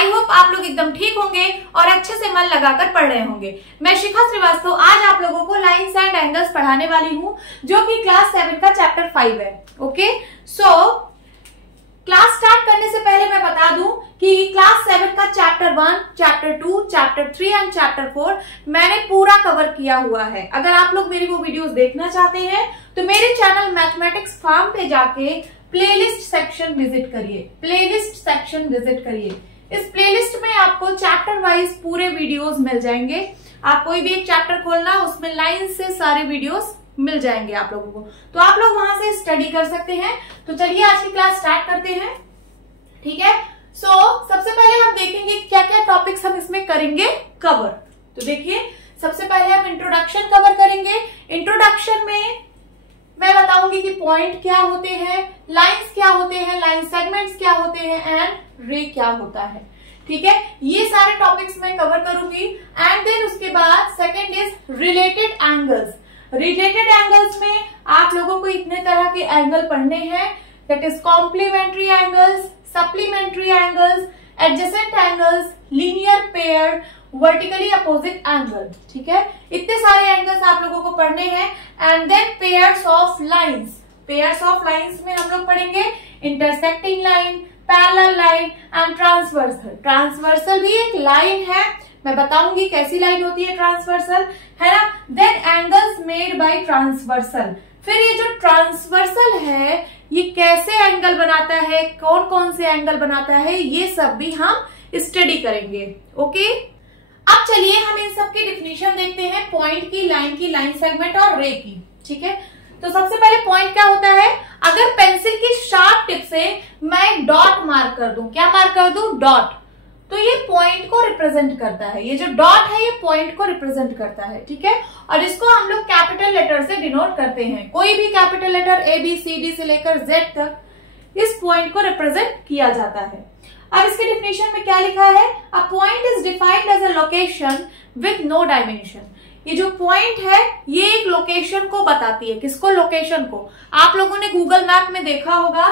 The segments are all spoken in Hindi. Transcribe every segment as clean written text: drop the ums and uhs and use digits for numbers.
आई होप आप लोग एकदम ठीक होंगे और अच्छे से मन लगाकर पढ़ रहे होंगे। मैं शिखा श्रीवास्तव आज आप लोगों को लाइन्स एंड एंगल्स पढ़ाने वाली हूँ, जो कि क्लास 7 का चैप्टर 5 है। ओके, सो क्लास स्टार्ट करने से पहले मैं बता दूं कि क्लास 7 का chapter 1, chapter 2, chapter 3 and chapter 4 मैंने पूरा कवर किया हुआ है। अगर आप लोग मेरी वो वीडियोस देखना चाहते हैं तो मेरे चैनल मैथमेटिक्स फार्म पे जाके प्लेलिस्ट सेक्शन विजिट करिए। प्लेलिस्ट सेक्शन विजिट करिए। इस प्लेलिस्ट में आपको चैप्टर वाइज पूरे वीडियोस मिल जाएंगे। आप कोई भी एक चैप्टर खोलना, उसमें लाइन से सारे वीडियोस मिल जाएंगे आप लोगों को, तो आप लोग वहां से स्टडी कर सकते हैं। तो चलिए आज की क्लास स्टार्ट करते हैं, ठीक है। सबसे पहले हम देखेंगे क्या क्या टॉपिक्स हम इसमें करेंगे कवर। तो देखिए, सबसे पहले हम इंट्रोडक्शन कवर करेंगे। इंट्रोडक्शन में मैं बताऊंगी कि पॉइंट क्या होते हैं, लाइंस क्या होते हैं, लाइन सेगमेंट्स क्या होते हैं एंड रे क्या होता है, ठीक है। ये सारे टॉपिक्स मैं कवर करूंगी। एंड देन उसके बाद second is related angles. Related angles में आप लोगों को इतने तरह के एंगल पढ़ने हैं, that is complementary angles, supplementary angles, adjacent angles, linear pair, vertically opposite angle, ठीक है। इतने सारे एंगल्स आप लोगों को पढ़ने हैं। And then pairs of lines. Pairs of lines में हम लोग पढ़ेंगे intersecting line, parallel line and transversal. Transversal भी एक लाइन है, मैं बताऊंगी कैसी लाइन होती है ट्रांसवर्सल, है ना। Then angles made by transversal. फिर ये जो ट्रांसवर्सल है ये कैसे एंगल बनाता है, कौन कौन से एंगल बनाता है, ये सब भी हम स्टडी करेंगे। ओके, अब चलिए हम इन सब की डिफिनेशन देखते हैं, पॉइंट की, लाइन सेगमेंट और रे की, ठीक है। तो सबसे पहले पॉइंट क्या होता है। अगर पेंसिल की शार्प टिप से मैं एक डॉट मार्क कर दूं, क्या मार्क कर दूं, डॉट, तो ये पॉइंट को रिप्रेजेंट करता है। ये जो डॉट है ये पॉइंट को रिप्रेजेंट करता है, ठीक है। और इसको हम लोग कैपिटल लेटर से डिनोट करते हैं। कोई भी कैपिटल लेटर ABCD से लेकर Z तक इस पॉइंट को रिप्रेजेंट किया जाता है। अब इसके डिफिनेशन में क्या लिखा है, a point is defined as a location with no dimension. ये जो पॉइंट है ये एक लोकेशन को बताती है। किसको, लोकेशन को। आप लोगों ने गूगल मैप में देखा होगा,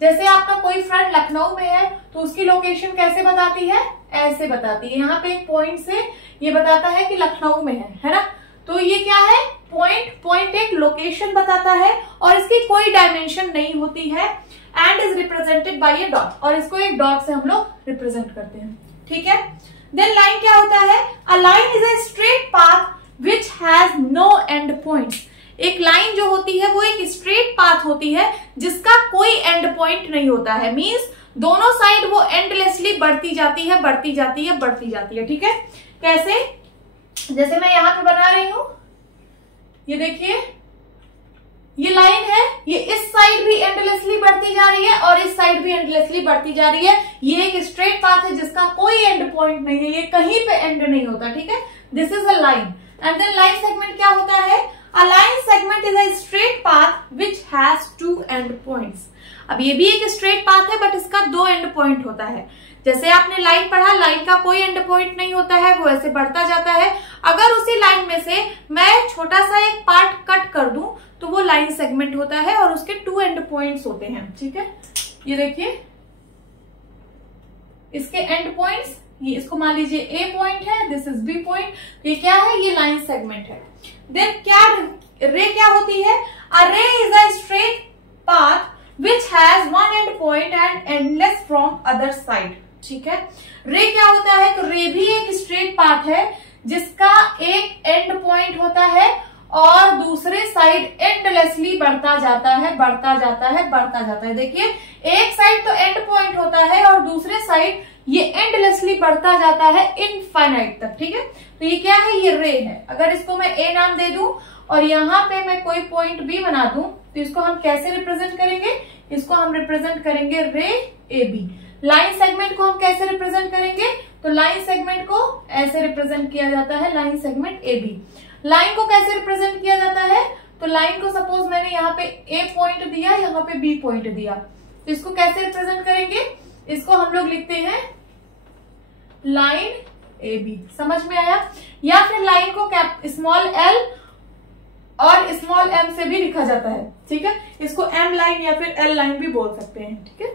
जैसे आपका कोई फ्रेंड लखनऊ में है तो उसकी लोकेशन कैसे बताती है, ऐसे बताती है। यहाँ पे एक पॉइंट से ये बताता है कि लखनऊ में है ना। तो ये क्या है, पॉइंट एक लोकेशन बताता है और इसकी कोई डायमेंशन नहीं होती है and is represented by A dot, और इसको एक डॉट से हम लोग रिप्रेजेंट करते हैं, ठीक है। देन लाइन क्या होता है, a line is a straight path which has no end points. एक लाइन जो होती है वो एक स्ट्रेट पाथ होती है जिसका कोई एंड पॉइंट नहीं होता है। मींस दोनों साइड वो एंडलेसली बढ़ती जाती है, बढ़ती जाती है, बढ़ती जाती है, ठीक है। कैसे, जैसे मैं यहां पे बना रही हूं, ये देखिए ये लाइन है, ये इस साइड भी एंडलेसली बढ़ती जा रही है और इस साइड भी एंडलेसली बढ़ती जा रही है। ये एक स्ट्रेट पाथ है जिसका कोई एंड पॉइंट नहीं है, ये कहीं पे एंड नहीं होता, ठीक है। This is a line. And then line segment क्या होता है, a line segment is a straight path which has two end points। अब ये भी एक स्ट्रेट पाथ है बट इसका 2 एंड पॉइंट होता है। जैसे आपने लाइन पढ़ा, लाइन का कोई एंड पॉइंट नहीं होता है, वो ऐसे बढ़ता जाता है। अगर उसी लाइन में से मैं छोटा सा एक पार्ट कट कर दूं तो वो लाइन सेगमेंट होता है और उसके 2 एंड पॉइंट्स होते हैं, ठीक है। ये देखिए इसके एंड पॉइंट्स, ये इसको मान लीजिए A पॉइंट है, दिस इज B पॉइंट, ये क्या है, ये लाइन सेगमेंट है। देन क्या रे क्या होती है, अ रे is a straight path which has one and point and endless from other side, ठीक है। रे क्या होता है, तो रे भी एक स्ट्रेट पाथ है जिसका एक एंड पॉइंट होता है और दूसरे साइड एंडलेसली बढ़ता जाता है, बढ़ता जाता है, बढ़ता जाता है। देखिए एक साइड तो एंड पॉइंट होता है और दूसरे साइड ये एंडलेसली बढ़ता जाता है इनफाइनाइट तक, ठीक है। तो ये क्या है, ये रे है। अगर इसको मैं A नाम दे दूं और यहाँ पे मैं कोई पॉइंट B बना दूं तो इसको हम कैसे रिप्रेजेंट करेंगे, इसको हम रिप्रेजेंट करेंगे रे AB। लाइन सेगमेंट को हम कैसे रिप्रेजेंट करेंगे, तो लाइन सेगमेंट को ऐसे रिप्रेजेंट किया जाता है, लाइन सेगमेंट AB। लाइन को कैसे रिप्रेजेंट किया जाता है, तो लाइन को सपोज मैंने यहाँ पे A पॉइंट दिया, यहाँ पे B पॉइंट दिया, तो इसको कैसे रिप्रेजेंट करेंगे, इसको हम लोग लिखते हैं लाइन AB। समझ में आया। या फिर लाइन को स्मॉल l और स्मॉल m से भी लिखा जाता है, ठीक है। इसको M लाइन या फिर L लाइन भी बोल सकते हैं, ठीक है।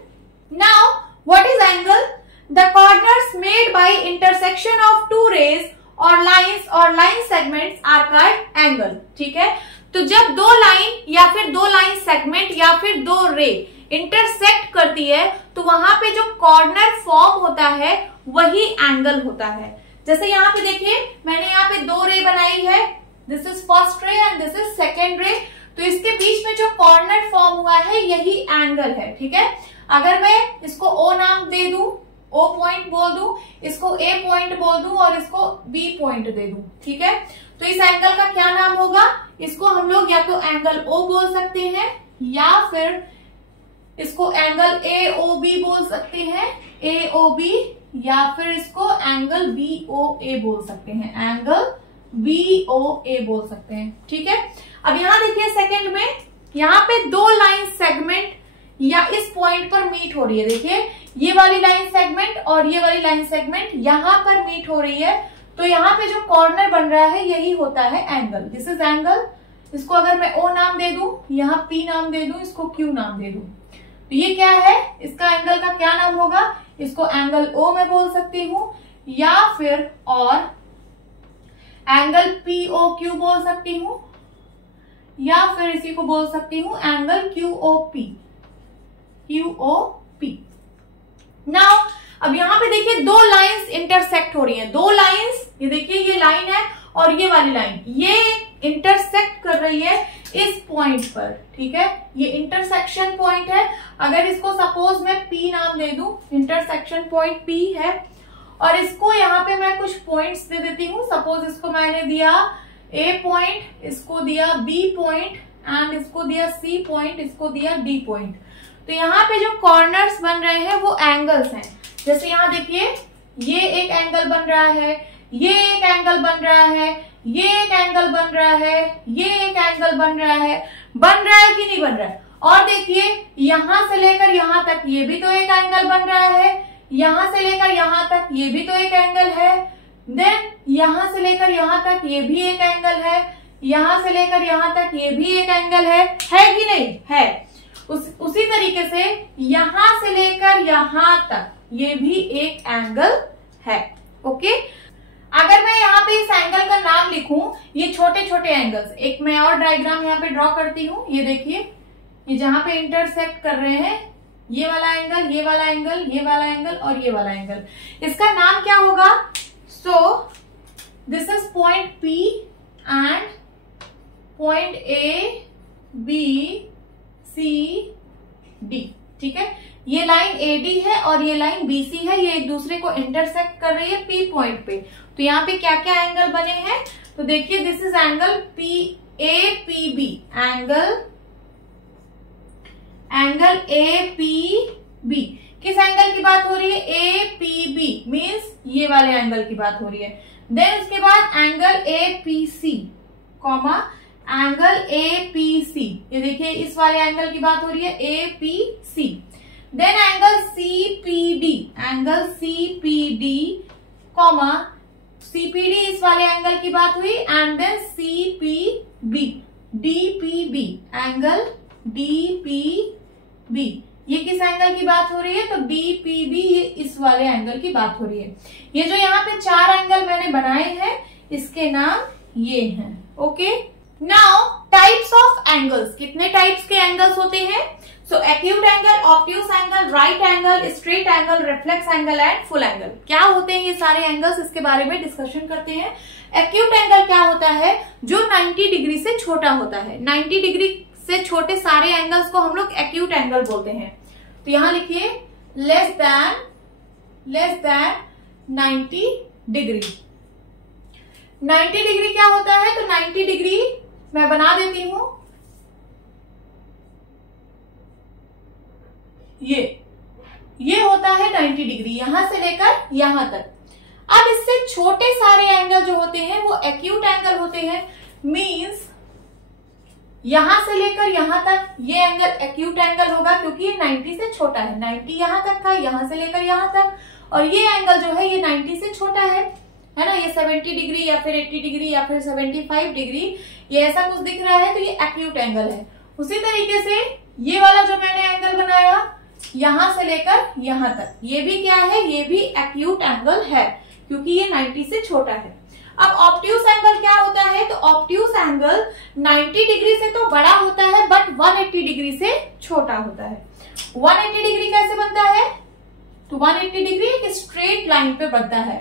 Now what is angle, the corners made by intersection of two rays और line segments are called angle. ठीक है, तो जब दो लाइन या फिर दो लाइन सेगमेंट या फिर दो रे इंटरसेक्ट करती है तो वहां पे जो कॉर्नर फॉर्म होता है वही एंगल होता है। जैसे यहाँ पे देखिए, मैंने यहाँ पे दो रे बनाई है, this is first ray and this is second रे, तो इसके बीच में जो कॉर्नर फॉर्म हुआ है यही एंगल है। ठीक है, अगर मैं इसको O नाम दे दूं, O पॉइंट बोल दूं, इसको A पॉइंट बोल दूं और इसको B पॉइंट दे दूं, ठीक है, तो इस एंगल का क्या नाम होगा? इसको हम लोग या तो एंगल O बोल सकते हैं या फिर इसको एंगल AOB बोल सकते हैं, AOB, या फिर इसको एंगल BOA बोल सकते हैं, एंगल BOA बोल सकते हैं। ठीक है, अब यहां देखिए सेकंड में, यहां पे दो लाइन सेगमेंट या इस पॉइंट पर मीट हो रही है। देखिए ये वाली लाइन सेगमेंट और ये वाली लाइन सेगमेंट यहां पर मीट हो रही है, तो यहाँ पे जो कॉर्नर बन रहा है यही होता है एंगल। This is angle. इसको अगर मैं O नाम दे दूं, यहाँ P नाम दे दूं, इसको Q नाम दे दूं, तो ये क्या है? इसका एंगल का क्या नाम होगा? इसको एंगल O मैं बोल सकती हूँ या फिर और एंगल POQ बोल सकती हूँ या फिर इसी को बोल सकती हूँ एंगल QOP, QOP। नाउ अब यहाँ पे देखिए दो लाइंस इंटरसेक्ट हो रही हैं, दो लाइंस, ये देखिए ये लाइन है और ये वाली लाइन, ये इंटरसेक्ट कर रही है इस पॉइंट पर। ठीक है, ये इंटरसेक्शन पॉइंट है। अगर इसको सपोज मैं P नाम दे दूं, इंटरसेक्शन पॉइंट P है, और इसको यहाँ पे मैं कुछ पॉइंट्स दे देती हूँ। सपोज इसको मैंने दिया A पॉइंट, इसको दिया B पॉइंट एंड इसको दिया C पॉइंट, इसको दिया D पॉइंट। तो यहाँ पे जो कॉर्नर्स बन रहे हैं वो एंगल्स हैं। जैसे यहाँ देखिए ये एक एंगल बन रहा है, ये एक एंगल बन रहा है, ये एक एंगल बन रहा है, ये एक एंगल बन रहा है कि नहीं बन रहा है? और देखिए यहां से लेकर यहां तक ये भी तो एक एंगल बन रहा है, यहां से लेकर यहां तक ये भी तो एक एंगल है, देन यहां से लेकर यहां तक ये भी एक एंगल है, यहां से लेकर यहां तक ये भी एक एंगल है कि नहीं? है। उसी तरीके से यहां से लेकर यहां तक ये भी एक एंगल है। ओके, अगर मैं यहाँ पे इस एंगल का नाम लिखूं, ये छोटे छोटे एंगल्स, एक मैं और डायग्राम यहाँ पे ड्रॉ करती हूँ। ये देखिए, ये जहां पे इंटरसेक्ट कर रहे हैं, ये वाला एंगल, ये वाला एंगल, ये वाला एंगल और ये वाला एंगल, इसका नाम क्या होगा? सो this is point P and point ABCD। ठीक है, ये लाइन AD है और ये लाइन BC है, ये एक दूसरे को इंटरसेक्ट कर रही है P पॉइंट पे। तो यहाँ पे क्या क्या एंगल बने हैं? तो देखिए this is angle APB, angle APB। किस एंगल की बात हो रही है? APB मीन्स ये वाले एंगल की बात हो रही है। देन उसके बाद एंगल APC, एंगल APC, ये देखिए इस वाले एंगल की बात हो रही है, APC। Then angle CPD, CPD इस वाले एंगल की बात हुई, and then CPB, DPB, angle DPB, ये किस एंगल की बात हो रही है? तो DPB, ये इस वाले एंगल की बात हो रही है। ये जो यहाँ पे चार एंगल मैंने बनाए हैं, इसके नाम ये हैं। Okay, now types of angles. कितने टाइप्स के एंगल्स होते हैं? So acute angle, obtuse angle, right angle, straight angle, reflex angle and full angle. क्या होते हैं ये सारे एंगल्स, इसके बारे में डिस्कशन करते हैं। एक्यूट एंगल क्या होता है? जो 90 डिग्री से छोटा होता है। 90 डिग्री से छोटे सारे एंगल्स को हम लोग एक्यूट एंगल बोलते हैं। तो यहां लिखिए लेस देन 90 डिग्री। 90 डिग्री क्या होता है? तो 90 डिग्री मैं बना देती हूं, ये होता है 90 डिग्री, यहां से लेकर यहां तक। अब इससे छोटे सारे एंगल जो होते हैं वो एक्यूट एंगल होते हैं। मींस यहां से लेकर यहां तक ये एंगल एक्यूट एंगल होगा, क्योंकि ये 90 से छोटा है। 90 यहां तक था, यहां से लेकर यहां तक, और ये एंगल जो है ये 90 से छोटा है ना। ये 70 डिग्री या फिर 80 डिग्री या फिर 75 डिग्री, ये ऐसा कुछ दिख रहा है, तो ये एक्यूट एंगल है। उसी तरीके से ये वाला जो मैंने एंगल बनाया यहां से लेकर यहां तक, ये भी क्या है, ये भी एक्यूट एंगल है क्योंकि ये 90 से छोटा है। अब ऑब्ट्यूज एंगल क्या होता है, तो ऑब्ट्यूज एंगल 90 डिग्री से तो बड़ा होता है बट 180 डिग्री से छोटा होता है। 180 डिग्री कैसे बनता है, तो 180 डिग्री एक स्ट्रेट लाइन पे बनता है।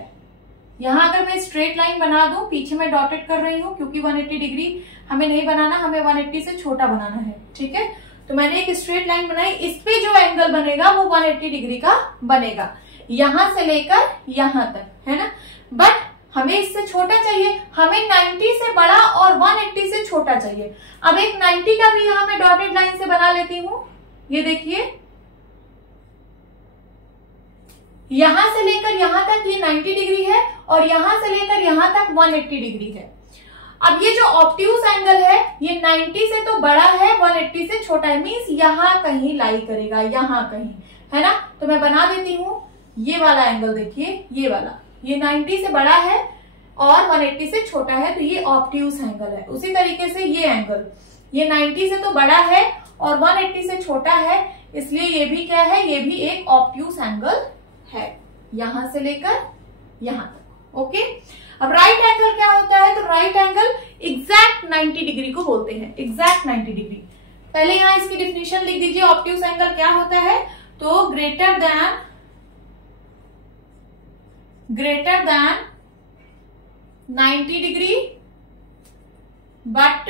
यहां अगर मैं स्ट्रेट लाइन बना दूं, पीछे मैं डॉटेड कर रही हूं क्योंकि 180 डिग्री हमें नहीं बनाना, हमें 180 से छोटा बनाना है, ठीक है। तो मैंने एक स्ट्रेट लाइन बनाई, इस पे जो एंगल बनेगा वो 180 डिग्री का बनेगा, यहां से लेकर यहां तक, है ना। बट हमें इससे छोटा चाहिए, हमें 90 से बड़ा और 180 से छोटा चाहिए। अब एक 90 का भी यहां मैं डॉटेड लाइन से बना लेती हूं, ये देखिए, यहां से लेकर यहां तक ये 90 डिग्री है और यहां से लेकर यहां तक 180 डिग्री है। अब ये जो ऑब्ट्यूज एंगल है ये 90 से तो बड़ा है, 180 से छोटा है, मींस यहां कहीं लाई करेगा, यहां कहीं, है ना। तो मैं बना देती हूं, ये वाला एंगल देखिए, ये वाला, ये 90 से बड़ा है और 180 से छोटा है, तो ये ऑब्ट्यूज एंगल है। उसी तरीके से ये एंगल, ये 90 से तो बड़ा है और 180 से छोटा है, इसलिए ये भी क्या है, ये भी एक ऑब्ट्यूज एंगल है, यहां से लेकर यहां तक। ओके, अब राइट एंगल क्या होता है, तो राइट एंगल एग्जैक्ट 90 डिग्री को बोलते हैं, एग्जैक्ट 90 डिग्री। पहले यहां इसकी डिफिनेशन लिख दीजिए, ऑब्ट्यूज एंगल क्या होता है, तो greater than 90 degree but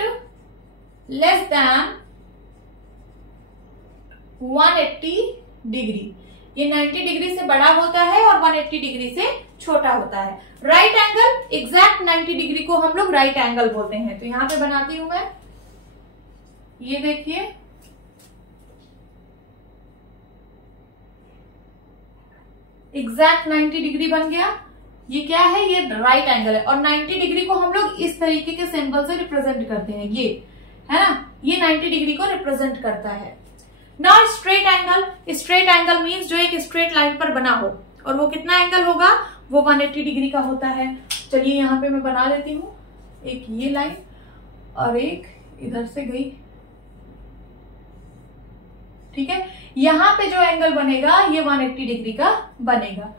less than 180 degree. ये 90 डिग्री से बड़ा होता है और 180 डिग्री से छोटा होता है। राइट एंगल एग्जैक्ट 90 डिग्री को हम लोग राइट एंगल बोलते हैं। तो यहां पे बनाती हूं मैं, ये देखिए, एग्जैक्ट 90 डिग्री बन गया। ये क्या है, ये राइट एंगल है और 90 डिग्री को हम लोग इस तरीके के सिंबल से रिप्रेजेंट करते हैं, ये है ना, ये 90 डिग्री को रिप्रेजेंट करता है। Now straight angle, straight angle means जो एक स्ट्रेट लाइन पर बना हो, और वो कितना एंगल होगा, वो 180 डिग्री का होता है। चलिए यहां पे मैं बना लेती हूं, एक ये लाइन और एक इधर से गई, ठीक है। यहां पे जो एंगल बनेगा ये 180 डिग्री का बनेगा,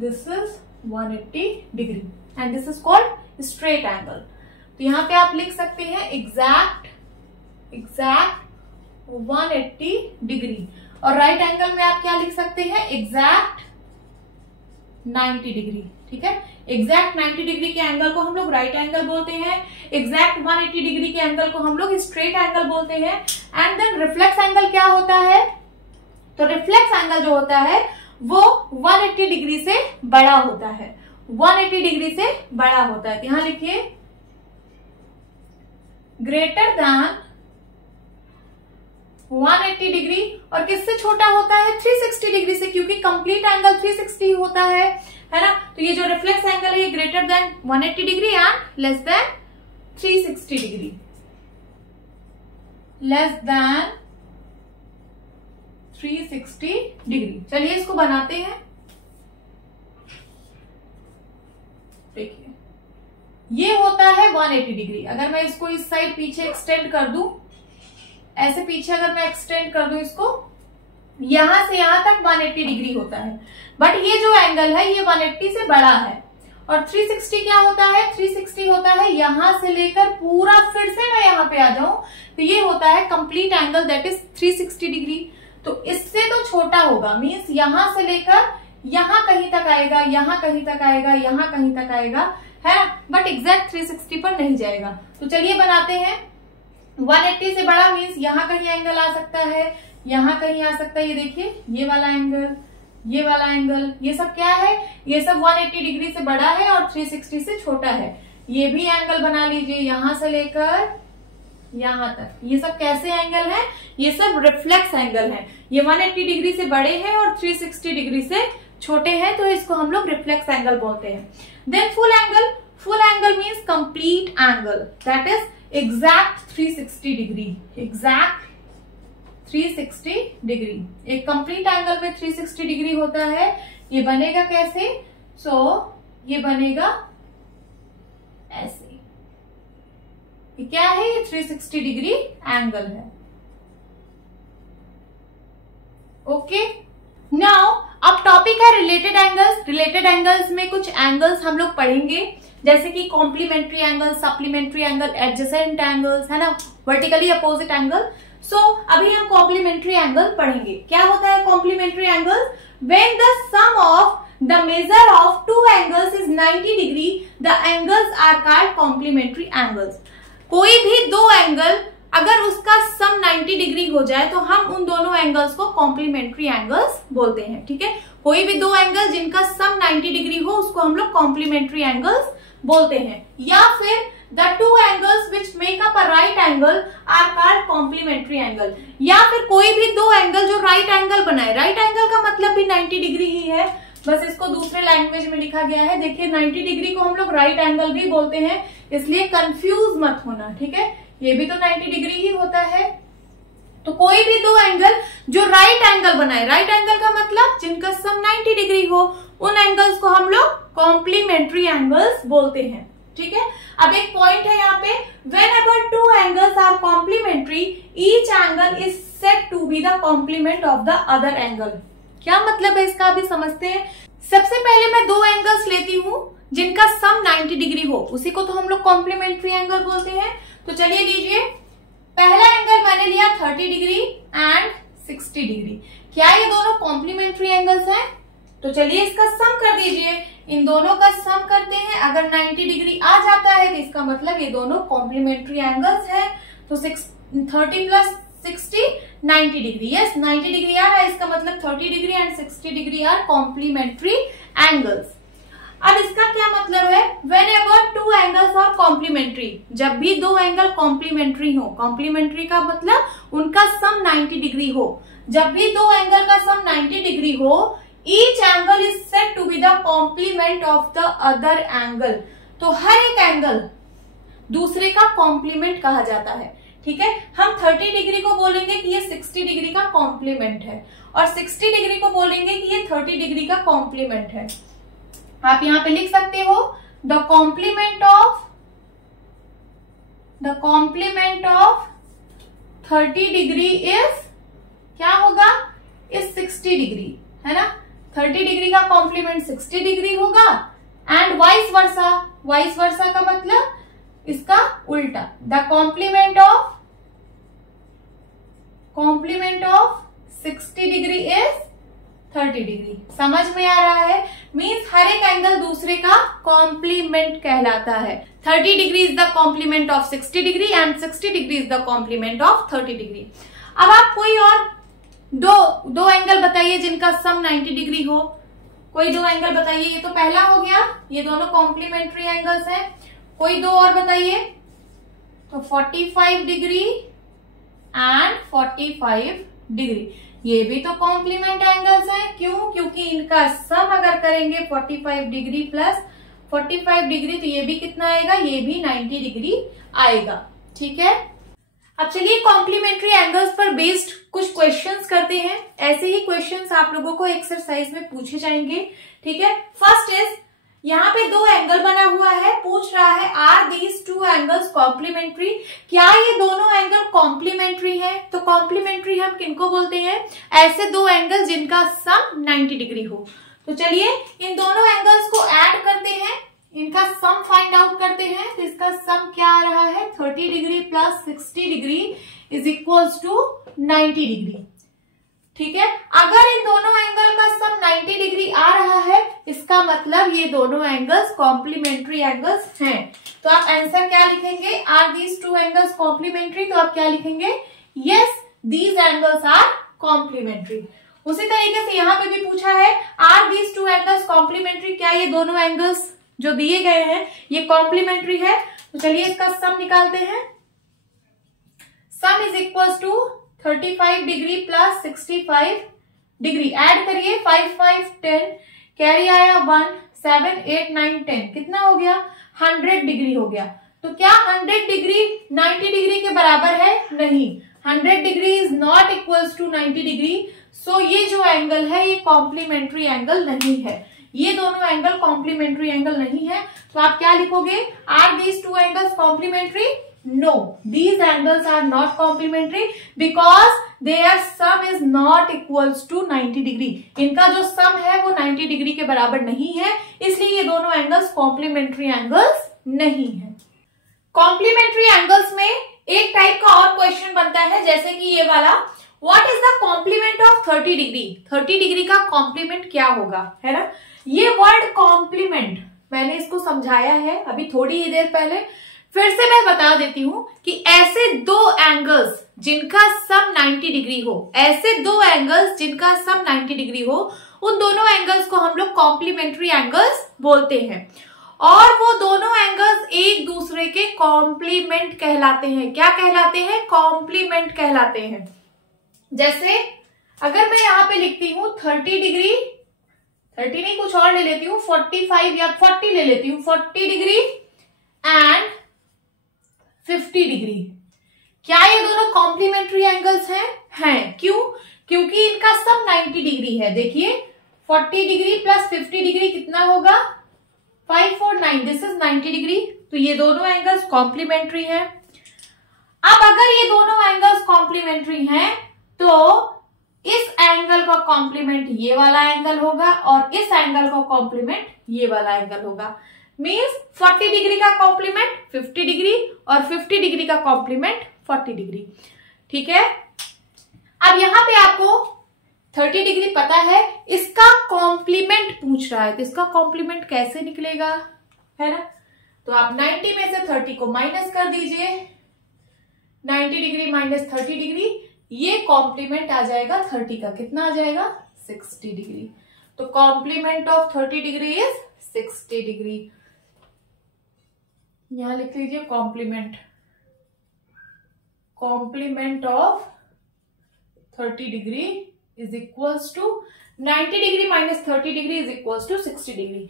this is 180 degree and this is called straight angle. तो यहां पे आप लिख सकते हैं एग्जैक्ट 180 डिग्री, और राइट एंगल में आप क्या लिख सकते हैं, एग्जैक्ट 90 डिग्री, ठीक है। एग्जैक्ट 90 डिग्री के एंगल को हम लोग राइट एंगल बोलते हैं, एग्जैक्ट 180 डिग्री के एंगल को हम लोग स्ट्रेट एंगल बोलते हैं। एंड देन रिफ्लेक्स एंगल क्या होता है, तो रिफ्लेक्स एंगल जो होता है वो 180 डिग्री से बड़ा होता है, 180 डिग्री से बड़ा होता है। यहां लिखिए ग्रेटर देन 180 डिग्री, और किससे छोटा होता है, 360 डिग्री से, क्योंकि कंप्लीट एंगल 360 होता है ना। तो ये जो रिफ्लेक्स एंगल है ये greater than 180 degree and less than 360 degree, less than 360 degree. चलिए इसको बनाते हैं, देखिए ये होता है 180 डिग्री। अगर मैं इसको इस साइड पीछे एक्सटेंड कर दूं, ऐसे पीछे अगर मैं एक्सटेंड कर दूं इसको, यहां से यहां तक 180 डिग्री होता है, बट ये जो एंगल है ये 180 से बड़ा है। और 360 क्या होता है, 360 होता है यहां से लेकर पूरा, फिर से मैं यहां पे आ जाऊं तो ये होता है complete angle that is 360 degree. तो इससे तो छोटा होगा, मींस यहां से लेकर यहां कहीं तक आएगा, यहां कहीं तक आएगा, यहां कहीं तक आएगा, है ना, बट एग्जैक्ट 360 पर नहीं जाएगा। तो चलिए बनाते हैं, 180 से बड़ा मींस यहां कहीं एंगल आ सकता है, यहां कहीं आ सकता है, ये देखिए ये वाला एंगल, ये वाला एंगल, ये सब क्या है, ये सब 180 डिग्री से बड़ा है और 360 से छोटा है। ये भी एंगल बना लीजिए यहां से लेकर यहां तक, ये सब कैसे एंगल है, ये सब रिफ्लेक्स एंगल है। ये 180 डिग्री से बड़े हैं और 360 डिग्री से छोटे हैं, तो इसको हम लोग रिफ्लेक्स एंगल बोलते हैं। Then full angle, full angle means complete angle that is exact 360 degree, exact 360 degree. एक कंप्लीट एंगल में 360 डिग्री होता है। ये बनेगा कैसे, सो ये बनेगा ऐसे, ये क्या है, ये 360 डिग्री एंगल है। ओके, नाउ अब टॉपिक है रिलेटेड एंगल्स। रिलेटेड एंगल्स में कुछ एंगल्स हम लोग पढ़ेंगे, जैसे कि complementary angle, supplementary angle, adjacent angles, है ना, वर्टिकली अपोजिट एंगल। सो अभी हम कॉम्प्लीमेंट्री एंगल पढ़ेंगे। क्या होता है complementary angles? When the sum of the measure of two angles is 90 degree, the angles are called complementary angles. कोई भी दो एंगल अगर उसका सम 90 डिग्री हो जाए तो हम उन दोनों एंगल्स को कॉम्प्लीमेंट्री एंगल्स बोलते हैं। ठीक है, कोई भी दो एंगल जिनका सम 90 डिग्री हो उसको हम लोग कॉम्प्लीमेंट्री एंगल्स बोलते हैं। या फिर the two angles which make up a right angle are called complementary angle। या फिर कोई भी दो एंगल जो राइट एंगल बनाए, राइट एंगल का मतलब भी 90 डिग्री ही है, बस इसको दूसरे लैंग्वेज में लिखा गया है। देखिए 90 डिग्री को हम लोग राइट एंगल भी बोलते हैं, इसलिए कंफ्यूज मत होना। ठीक है, ये भी तो 90 डिग्री ही होता है। तो कोई भी दो एंगल जो राइट एंगल बनाए, राइट एंगल का मतलब जिनका सम 90 डिग्री हो, उन एंगल्स को हम लोग कॉम्प्लीमेंट्री एंगल्स बोलते हैं। ठीक है, अब एक पॉइंट है यहाँ पे, whenever two angles are complementary, each angle is said to be the complement of the other angle। क्या मतलब है इसका, अभी समझते हैं। सबसे पहले मैं दो एंगल्स लेती हूँ जिनका सम 90 डिग्री हो, उसी को तो हम लोग कॉम्प्लीमेंट्री एंगल बोलते हैं। तो चलिए लीजिए, पहला एंगल मैंने लिया 30 डिग्री एंड 60 डिग्री। क्या ये दोनों कॉम्प्लीमेंट्री एंगल्स हैं? तो चलिए इसका सम कर दीजिए, इन दोनों का सम करते हैं। अगर 90 डिग्री आ जाता है तो इसका मतलब ये दोनों कॉम्प्लीमेंट्री एंगल्स हैं। तो 30 प्लस 60 90 डिग्री। यस, 90 डिग्री आ रहा है, इसका मतलब 30 degree and 60 degree are complementary angles. अब इसका क्या मतलब है? whenever two angles are complementary, जब भी दो एंगल कॉम्प्लीमेंट्री हो, कॉम्प्लीमेंट्री का मतलब उनका सम 90 डिग्री हो, जब भी दो एंगल का सम 90 डिग्री हो, each angle is said to be the complement of the other angle। तो हर एक एंगल दूसरे का कॉम्प्लीमेंट कहा जाता है। ठीक है, हम 30 डिग्री को बोलेंगे कि ये 60 डिग्री का कॉम्प्लीमेंट है, और 60 डिग्री को बोलेंगे कि ये 30 डिग्री का कॉम्प्लीमेंट है। आप यहां पे लिख सकते हो the complement of 30 degree is, क्या होगा, इज 60 डिग्री, है ना। 30 डिग्री का कॉम्प्लीमेंट 60 डिग्री होगा, and vice versa, vice versa का मतलब इसका उल्टा। The complement of 60 degree is 30 degree. समझ में आ रहा है? मीन्स हर एक एंगल दूसरे का कॉम्प्लीमेंट कहलाता है। 30 degree is the complement of 60 degree and 60 degree is the complement of 30 degree. अब आप कोई और दो एंगल बताइए जिनका सम 90 डिग्री हो। कोई दो एंगल बताइए, ये तो पहला हो गया, ये दोनों कॉम्प्लीमेंट्री एंगल्स हैं। कोई दो और बताइए। तो 45 डिग्री एंड 45 डिग्री, ये भी तो कॉम्प्लीमेंट एंगल्स हैं। क्यों? क्योंकि इनका सम अगर करेंगे 45 डिग्री प्लस 45 डिग्री, तो ये भी कितना आएगा, ये भी 90 डिग्री आएगा। ठीक है, अब चलिए कॉम्प्लीमेंट्री एंगल्स पर बेस्ड कुछ क्वेश्चंस करते हैं। ऐसे ही क्वेश्चंस आप लोगों को एक्सरसाइज में पूछे जाएंगे। ठीक है, फर्स्ट इज, यहाँ पे दो एंगल बना हुआ है, पूछ रहा है are these two angles complementary, क्या ये दोनों एंगल कॉम्प्लीमेंट्री है? तो कॉम्प्लीमेंट्री हम किनको बोलते हैं? ऐसे दो एंगल जिनका सम 90 डिग्री हो। तो चलिए इन दोनों एंगल्स को ऐड करते हैं, इनका सम फाइंड आउट करते हैं। तो इसका सम क्या आ रहा है, 30 degree plus 60 degree is equals to 90 degree. ठीक है, अगर इन दोनों एंगल का सम 90 डिग्री आ रहा है, इसका मतलब ये दोनों एंगल्स कॉम्प्लीमेंट्री एंगल्स हैं। तो आप आंसर क्या लिखेंगे? Are these two angles complementary. तो आप क्या लिखेंगे? Yes, these angles are complementary. उसी तरीके से यहाँ पे भी पूछा है are these two angles complementary, क्या ये दोनों एंगल्स जो दिए गए हैं ये कॉम्प्लीमेंट्री है? तो चलिए इसका सम निकालते हैं। Sum is equal to 35 degree plus 65 degree, add करिए 5 5 10, कैरी आया 1 7 8 9 10, कितना हो गया? 100 डिग्री हो गया। तो क्या 100 डिग्री 90 डिग्री के बराबर है? नहीं, 100 degree is not equals to 90 degree. So ये जो एंगल है ये कॉम्प्लीमेंट्री एंगल नहीं है, ये दोनों एंगल कॉम्प्लीमेंट्री एंगल नहीं है। तो आप क्या लिखोगे? Are these two angles complementary? No, these angles are not complementary because their sum is not equals to 90 degree. इनका जो सम है वो 90 डिग्री के बराबर नहीं है, इसलिए ये दोनों एंगल्स कॉम्प्लीमेंट्री एंगल्स नहीं है। कॉम्प्लीमेंट्री एंगल्स में एक टाइप का और क्वेश्चन बनता है, जैसे कि ये वाला, what is the complement of 30 degree. 30 degree का कॉम्प्लीमेंट क्या होगा, है ना। ये वर्ड कॉम्प्लीमेंट मैंने इसको समझाया है अभी थोड़ी ही देर पहले, फिर से मैं बता देती हूं कि ऐसे दो एंगल्स जिनका सम 90 डिग्री हो, ऐसे दो एंगल्स जिनका सम 90 डिग्री हो, उन दोनों एंगल्स को हम लोग कॉम्प्लीमेंट्री एंगल्स बोलते हैं। और वो दोनों एंगल्स एक दूसरे के कॉम्प्लीमेंट कहलाते हैं। क्या कहलाते हैं? कॉम्प्लीमेंट कहलाते हैं। जैसे अगर मैं यहां पे लिखती हूं 30 डिग्री, 30 नहीं कुछ और ले लेती हूं, 45 या 40 ले लेती हूं, 40 डिग्री एंड 50 डिग्री, क्या ये दोनों कॉम्प्लीमेंट्री एंगल्स हैं? हैं। क्यों? क्योंकि इनका सम 90 डिग्री है। देखिए 40 डिग्री प्लस 50 डिग्री कितना होगा? 549, दिस इज 90 डिग्री। तो ये दोनों एंगल्स कॉम्प्लीमेंट्री हैं। अब अगर ये दोनों एंगल्स कॉम्प्लीमेंट्री हैं तो इस एंगल का कॉम्प्लीमेंट ये वाला एंगल होगा और इस एंगल का कॉम्प्लीमेंट ये वाला एंगल होगा। मींस 40 डिग्री का कॉम्प्लीमेंट 50 डिग्री और 50 डिग्री का कॉम्प्लीमेंट 40 डिग्री। ठीक है। अब यहां पे आपको 30 डिग्री पता है, इसका कॉम्प्लीमेंट पूछ रहा है, तो इसका कॉम्प्लीमेंट कैसे निकलेगा, है ना। तो आप 90 में से 30 को माइनस कर दीजिए, 90 डिग्री माइनस 30 डिग्री, ये कॉम्प्लीमेंट आ जाएगा 30 का, कितना आ जाएगा? 60 डिग्री। तो complement of 30 degree is 60 degree. यहां लिख लीजिए complement, complement of 30 degree is equals to 90 degree minus 30 degree is equals to 60 degree.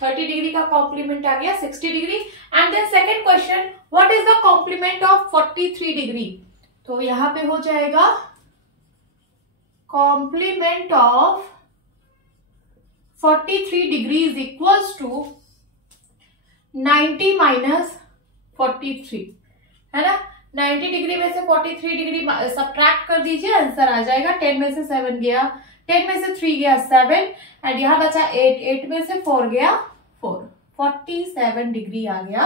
30 degree का कॉम्प्लीमेंट आ गया 60 degree. And then second question, what is the complement of 43 degree. तो यहां पे हो जाएगा complement of 43 degree is equals to 90 minus 43, है ना। 90 डिग्री में से 43 डिग्री सब्ट्रैक्ट कर दीजिए, आंसर आ जाएगा। 10 में से 7 गया, 10 में से 3 गया 7 एंड यहां बचा 8, 8 में से 4 गया 4, 47 डिग्री आ गया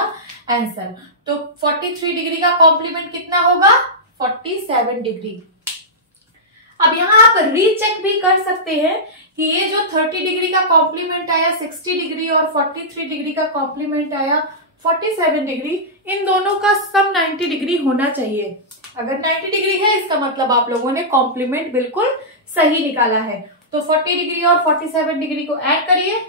आंसर। तो 43 डिग्री का कॉम्प्लीमेंट कितना होगा? 47 डिग्री। अब यहां आप रीचेक भी कर सकते हैं कि ये जो 30 डिग्री का कॉम्प्लीमेंट आया 60 डिग्री और 43 डिग्री का कॉम्प्लीमेंट आया 47 डिग्री, इन दोनों का सम 90 डिग्री होना चाहिए। अगर 90 डिग्री है इसका मतलब आप लोगों ने कॉम्प्लीमेंट बिल्कुल सही निकाला है। तो 40 डिग्री और 47 डिग्री को ऐड करिए,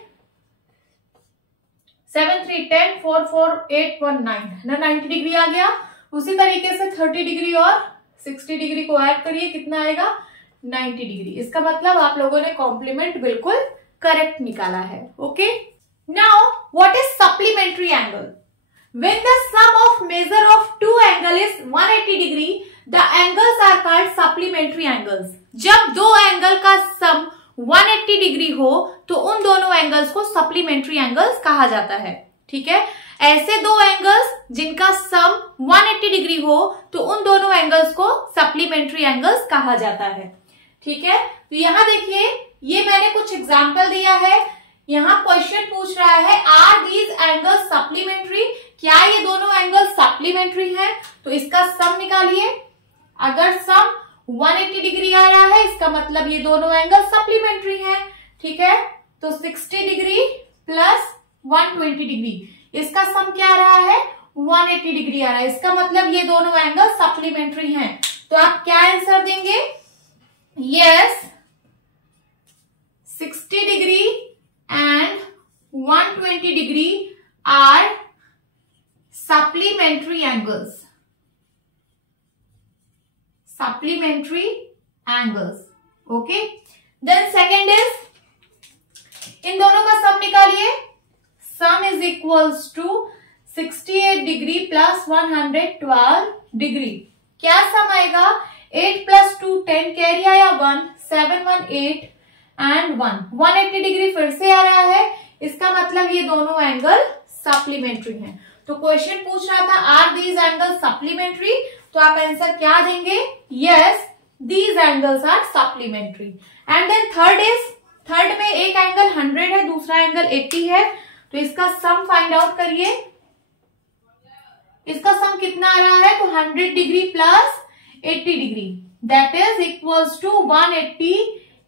7 3 10 4 4 8 1 9, ना 90 डिग्री आ गया। उसी तरीके से 30 डिग्री और 60 डिग्री को ऐड करिए, कितना आएगा? 90 डिग्री। इसका मतलब आप लोगों ने कॉम्प्लीमेंट बिल्कुल करेक्ट निकाला है। Okay, now what is supplementary angle? When the sum of measure of two angle is 180 degree, the angles are called supplementary angles. जब दो एंगल का सम 180 डिग्री हो तो उन दोनों एंगल्स को सप्लीमेंट्री एंगल्स कहा जाता है। ठीक है, ऐसे दो एंगल्स जिनका सम 180 डिग्री हो तो उन दोनों एंगल्स को सप्लीमेंट्री एंगल्स कहा जाता है। ठीक है, तो यहां देखिए, ये मैंने कुछ एग्जाम्पल दिया है। यहां क्वेश्चन पूछ रहा है, आर दीज एंगल्स सप्लीमेंट्री? क्या ये दोनों एंगल सप्लीमेंट्री हैं? तो इसका सम निकालिए। अगर सम 180 डिग्री आ रहा है इसका मतलब ये दोनों एंगल सप्लीमेंट्री हैं। ठीक है, तो 60 डिग्री प्लस 120 डिग्री, इसका सम क्या आ रहा है? 180 डिग्री आ रहा है। इसका मतलब ये दोनों एंगल सप्लीमेंट्री हैं। तो आप क्या आंसर देंगे? Yes, 60 degree and 120 degree are supplementary angles, supplementary angles. Okay, then second is, इन दोनों का सम निकालिए। Sum is equals to 68 degree plus 112 degree. क्या सम आएगा? 8 प्लस 2 10, कैरी आया 1, 7 1 8 एंड 1, 180 डिग्री फिर से आ रहा है। इसका मतलब ये दोनों एंगल सप्लीमेंट्री हैं। तो क्वेश्चन पूछ रहा था आर दीज एंगल्स सप्लीमेंट्री, तो आप आंसर क्या देंगे? Yes, these angles are supplementary. And then third में एक एंगल 100 है, दूसरा एंगल 80 है, तो इसका सम फाइंड आउट करिए। इसका सम कितना आ रहा है? तो 100 degree plus 80 degree that is equals to 180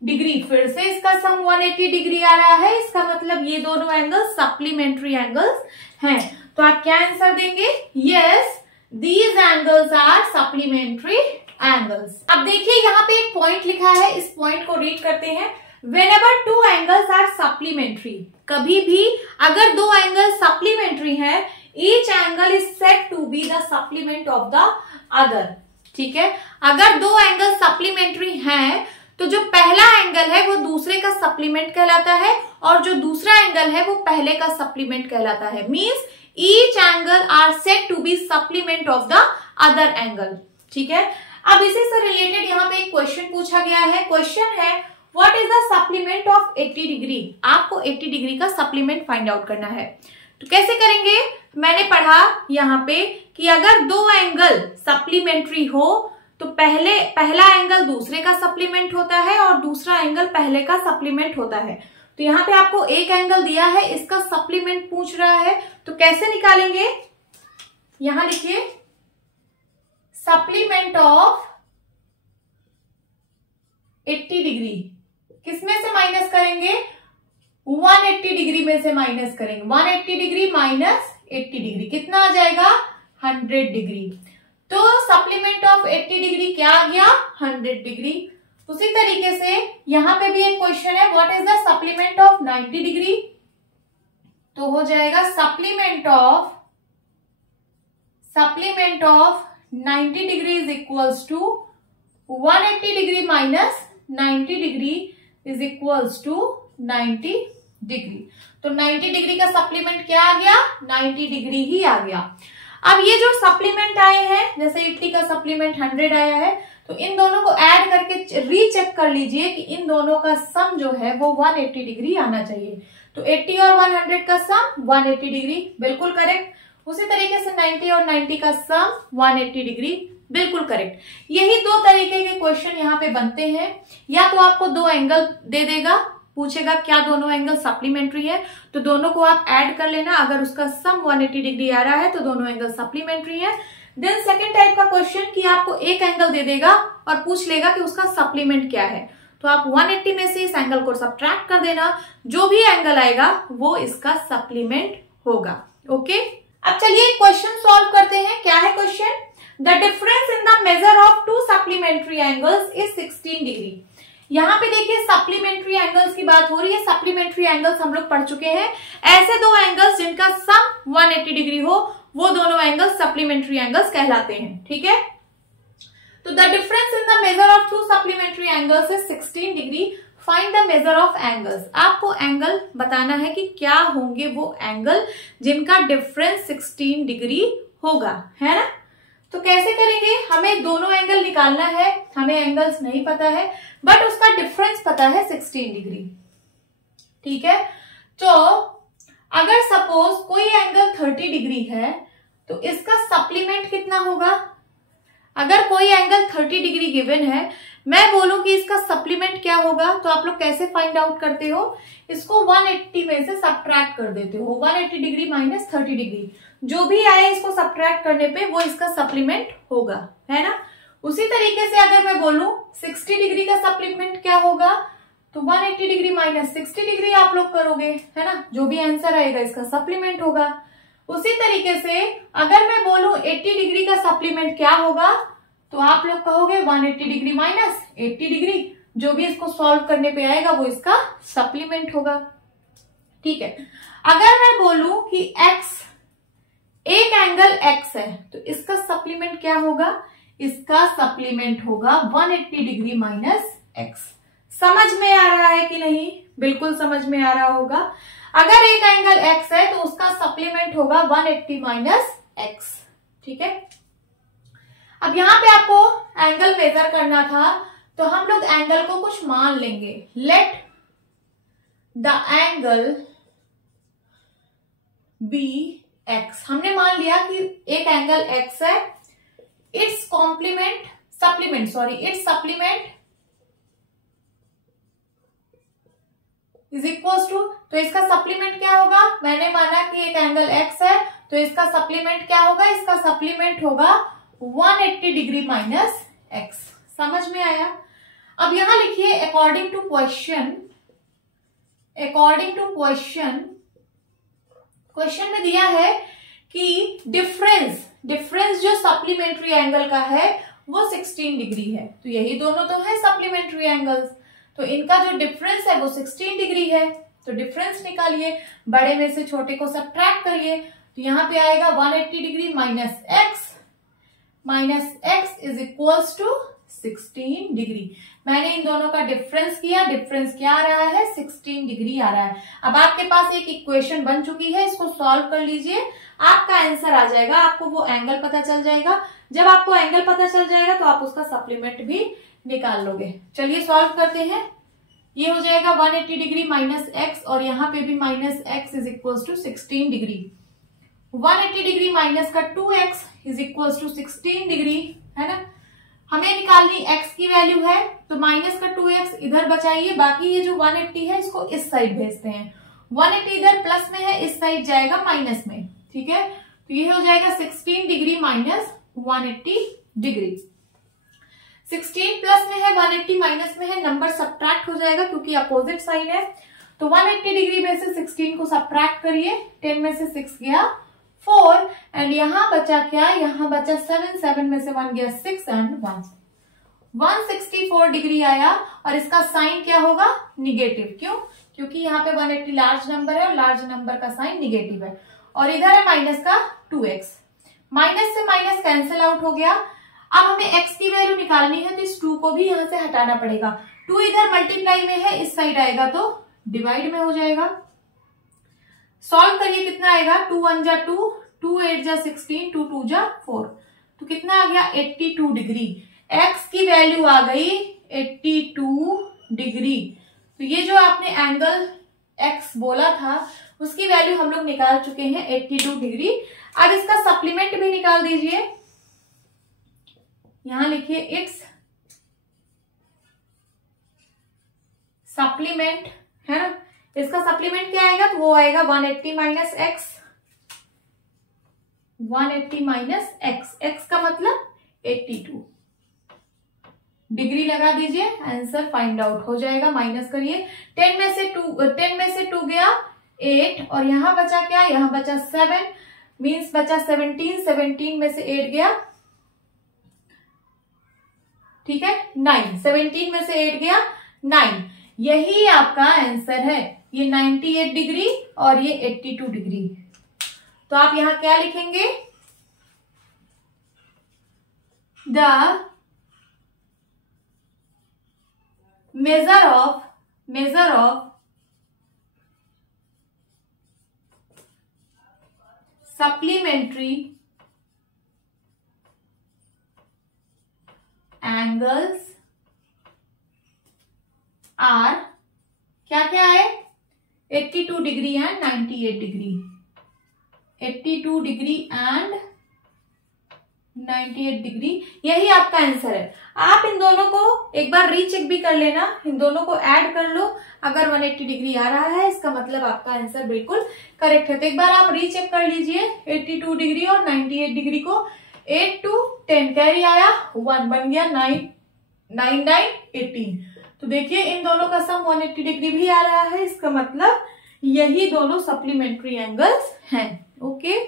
degree. फिर से इसका सम 180 डिग्री आ रहा है, इसका मतलब ये दोनों एंगल्स सप्लीमेंट्री एंगल्स हैं। तो आप क्या आंसर देंगे? Yes, these angles are supplementary angles. अब देखिए यहाँ पे एक पॉइंट लिखा है, इस पॉइंट को रीड करते हैं। Whenever two angles are supplementary, कभी भी अगर दो एंगल सप्लीमेंट्री हैं, each angle is said to be the supplement of the other। ठीक है, अगर दो एंगल सप्लीमेंट्री हैं तो जो पहला एंगल है वो दूसरे का सप्लीमेंट कहलाता है और जो दूसरा एंगल है वो पहले का सप्लीमेंट कहलाता है। Means each angle are said to be supplement of the other angle. ठीक है, अब इसी से रिलेटेड यहाँ पे एक क्वेश्चन पूछा गया है। क्वेश्चन है what is the supplement of 80 degree. आपको 80 डिग्री का सप्लीमेंट फाइंड आउट करना है। तो कैसे करेंगे? मैंने पढ़ा यहाँ पे कि अगर दो एंगल सप्लीमेंट्री हो तो पहला एंगल दूसरे का सप्लीमेंट होता है और दूसरा एंगल पहले का सप्लीमेंट होता है। तो यहाँ पे आपको एक एंगल दिया है, इसका सप्लीमेंट पूछ रहा है, तो कैसे निकालेंगे? यहां लिखिए सप्लीमेंट ऑफ 80 डिग्री किसमें से माइनस करेंगे? 180 डिग्री में से माइनस करेंगे। 180 डिग्री माइनस 80 डिग्री कितना आ जाएगा? 100 डिग्री। तो सप्लीमेंट ऑफ 80 डिग्री क्या आ गया? 100 डिग्री। उसी तरीके से यहां पे भी एक क्वेश्चन है what is the supplement of 90 degree. तो हो जाएगा supplement of 90 degree is equals to 180 degree minus 90 degree is equals to 90 degree. तो 90 डिग्री का सप्लीमेंट क्या आ गया? 90 डिग्री ही आ गया। अब ये जो सप्लीमेंट आए हैं, जैसे 80 का सप्लीमेंट 100 आया है, तो इन दोनों को ऐड करके रीचेक कर लीजिए कि इन दोनों का सम जो है वो 180 डिग्री आना चाहिए। तो 80 और 100 का सम 180 डिग्री, बिल्कुल करेक्ट। उसी तरीके से 90 और 90 का सम 180 डिग्री, बिल्कुल करेक्ट। यही दो तरीके के क्वेश्चन यहाँ पे बनते हैं। या तो आपको दो एंगल दे देगा, पूछेगा क्या दोनों एंगल सप्लीमेंट्री है, तो दोनों को आप ऐड कर लेना। अगर उसका सम 180 डिग्री आ रहा है तो दोनों एंगल सप्लीमेंट्री है। देन सेकेंड टाइप का क्वेश्चन कि आपको एक एंगल दे देगा और पूछ लेगा कि उसका सप्लीमेंट क्या है, तो आप 180 में से इस एंगल को सब्ट्रैक्ट कर देना, जो भी एंगल आएगा वो इसका सप्लीमेंट होगा। ओके, अब चलिए क्वेश्चन सॉल्व करते हैं। क्या है question? The difference in the measure of to supplementary angles is 16 degree. यहाँ पे देखिए सप्लीमेंट्री एंगल्स की बात हो रही है। सप्लीमेंट्री एंगल्स हम लोग पढ़ चुके हैं, ऐसे दो एंगल्स जिनका सम 180 डिग्री हो वो दोनों एंगल्स सप्लीमेंट्री एंगल्स कहलाते हैं। ठीक है, तो the difference in the measure of to supplementary angles is 16 degree. Find the measure of angles. आपको एंगल बताना है कि क्या होंगे वो एंगल जिनका डिफरेंस 16 डिग्री होगा, है ना। तो कैसे करेंगे? हमें दोनों एंगल निकालना है, हमें एंगल्स नहीं पता है बट उसका डिफरेंस पता है 16 डिग्री। ठीक है, तो अगर सपोज कोई एंगल 30 डिग्री है तो इसका सप्लीमेंट कितना होगा? अगर कोई एंगल 30 डिग्री गिवन है, मैं बोलूं कि इसका सप्लीमेंट क्या होगा, तो आप लोग कैसे फाइंड आउट करते हो? इसको 180 में से सब्ट्रैक्ट कर देते हो। 180 डिग्री माइनस 30 डिग्री, जो भी आए इसको सब्ट्रैक्ट करने पे वो इसका सप्लीमेंट होगा, है ना। उसी तरीके से अगर मैं बोलूं 60 डिग्री का सप्लीमेंट क्या होगा, तो 180 डिग्री माइनस 60 डिग्री आप लोग करोगे, है ना। जो भी आंसर आएगा इसका सप्लीमेंट होगा। उसी तरीके से अगर मैं बोलूं 80 डिग्री का सप्लीमेंट क्या होगा, तो आप लोग कहोगे 180 डिग्री माइनस 80 डिग्री, जो भी इसको सॉल्व करने पे आएगा वो इसका सप्लीमेंट होगा। ठीक है, अगर मैं बोलूं कि x एक एंगल x है तो इसका सप्लीमेंट क्या होगा? इसका सप्लीमेंट होगा 180 डिग्री माइनस x। समझ में आ रहा है कि नहीं? बिल्कुल समझ में आ रहा होगा। अगर एक एंगल x है तो उसका सप्लीमेंट होगा 180 माइनस x। ठीक है, अब यहां पे आपको एंगल मेजर करना था तो हम लोग एंगल को कुछ मान लेंगे। Let the angle be x। हमने मान लिया कि एक एंगल x है, its supplement is equal to, तो इसका सप्लीमेंट क्या होगा, मैंने माना कि एक एंगल x है तो इसका सप्लीमेंट क्या होगा, इसका सप्लीमेंट होगा 180 डिग्री माइनस x। समझ में आया? अब यहां लिखिए अकॉर्डिंग टू क्वेश्चन में दिया है कि डिफरेंस जो सप्लीमेंट्री एंगल का है वो 16 डिग्री है। तो यही दोनों तो है सप्लीमेंट्री एंगल्स, तो इनका जो डिफरेंस है वो 16 डिग्री है। तो डिफरेंस निकालिए, बड़े में से छोटे को सब्ट्रैक्ट करिए, तो यहां पे आएगा 180 degree minus x is equals to 16 degree. मैंने इन दोनों का डिफरेंस किया, डिफरेंस क्या आ रहा है, 16 डिग्री आ रहा है। अब आपके पास एक इक्वेशन बन चुकी है, इसको सॉल्व कर लीजिए, आपका आंसर आ जाएगा, आपको वो एंगल पता चल जाएगा। जब आपको एंगल पता चल जाएगा तो आप उसका सप्लीमेंट भी निकाल लोगे। चलिए सॉल्व करते हैं। ये हो जाएगा 180 डिग्री माइनस एक्स, और यहाँ पे भी minus x is equal to 16 degree. 180 degree minus का 2x is equal to 16 degree, है ना। हमें निकालनी x की वैल्यू है, तो माइनस का 2x इधर बचाइए, बाकी ये जो 180 है इसको इस साइड भेजते हैं। 180 इधर प्लस में है, इस साइड जाएगा माइनस में, ठीक है। तो ये हो जाएगा 16 डिग्री माइनस 180 डिग्री। 16 प्लस में है, 180 माइनस में है, नंबर सब्ट्रैक्ट हो जाएगा क्योंकि अपोजिट साइन है। तो 180 डिग्री में से 16 को सब्ट्रैक्ट करिए, 10 में से 6 गया 4, एंड यहां बचा क्या, यहां बचा 7 में से 1 गया 6 एंड 1 164 डिग्री आया। और इसका साइन क्या होगा, निगेटिव। क्यों? क्योंकि यहाँ पे 180 लार्ज नंबर है और लार्ज नंबर का साइन निगेटिव है, और इधर है माइनस का 2x। माइनस से माइनस कैंसिल आउट हो गया। अब हमें x की वैल्यू निकालनी है, तो इस 2 को भी यहां से हटाना पड़ेगा। 2 इधर मल्टीप्लाई में है, इस साइड आएगा तो डिवाइड में हो जाएगा। सॉल्व करिए, कितना आएगा, 2 1 जा 2, 2 8 जा 16, 2 2 जा 4, तो कितना आ गया 82 डिग्री। x की वैल्यू आ गई 82 डिग्री। तो ये जो आपने एंगल x बोला था उसकी वैल्यू हम लोग निकाल चुके हैं 82 डिग्री। अब इसका सप्लीमेंट भी निकाल दीजिए, यहां लिखिए इट्स सप्लीमेंट, है ना। इसका सप्लीमेंट क्या आएगा, तो वो आएगा 180 minus x, 180 minus x, x का मतलब 82 डिग्री लगा दीजिए, आंसर फाइंड आउट हो जाएगा। माइनस करिए, 10 में से 2 गया 8, और यहां बचा क्या, यहां बचा 7, मीन्स बचा 17 में से 8 गया, ठीक है 9, 17 में से 8 गया 9। यही आपका आंसर है, ये 98 डिग्री और ये 82 डिग्री। तो आप यहां क्या लिखेंगे, the measure of supplementary angles are क्या क्या है, 82 degree and 98 degree, 82 degree and 98 degree, यही आपका आंसर है। आप इन दोनों को एक बार रीचेक भी कर लेना, इन दोनों को ऐड कर लो, अगर 180 डिग्री आ रहा है इसका मतलब आपका आंसर बिल्कुल करेक्ट है। तो एक बार आप रीचेक कर लीजिए, 82 डिग्री और 98 डिग्री को 8 to 10 कैरी आया, 1 बन गया 9 9 9 18। तो देखिए इन दोनों का सम 180 डिग्री भी आ रहा है, इसका मतलब यही दोनों सप्लीमेंट्री एंगल्स हैं। Okay,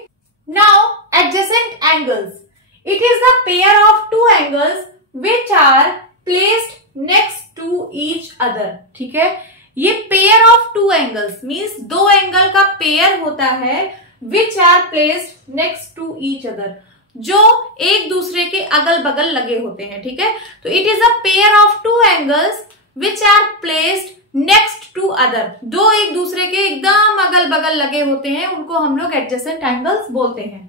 now adjacent angles, it is the pair of two angles which are placed next to each other। ठीक है, ये pair of two angles means दो एंगल का पेयर होता है, which are placed next to each other, जो एक दूसरे के अगल बगल लगे होते हैं। ठीक है, तो it is a pair of two angles which are placed next to other, दो एक दूसरे के एकदम अगल बगल लगे होते हैं, उनको हम लोग adjacent angles बोलते हैं।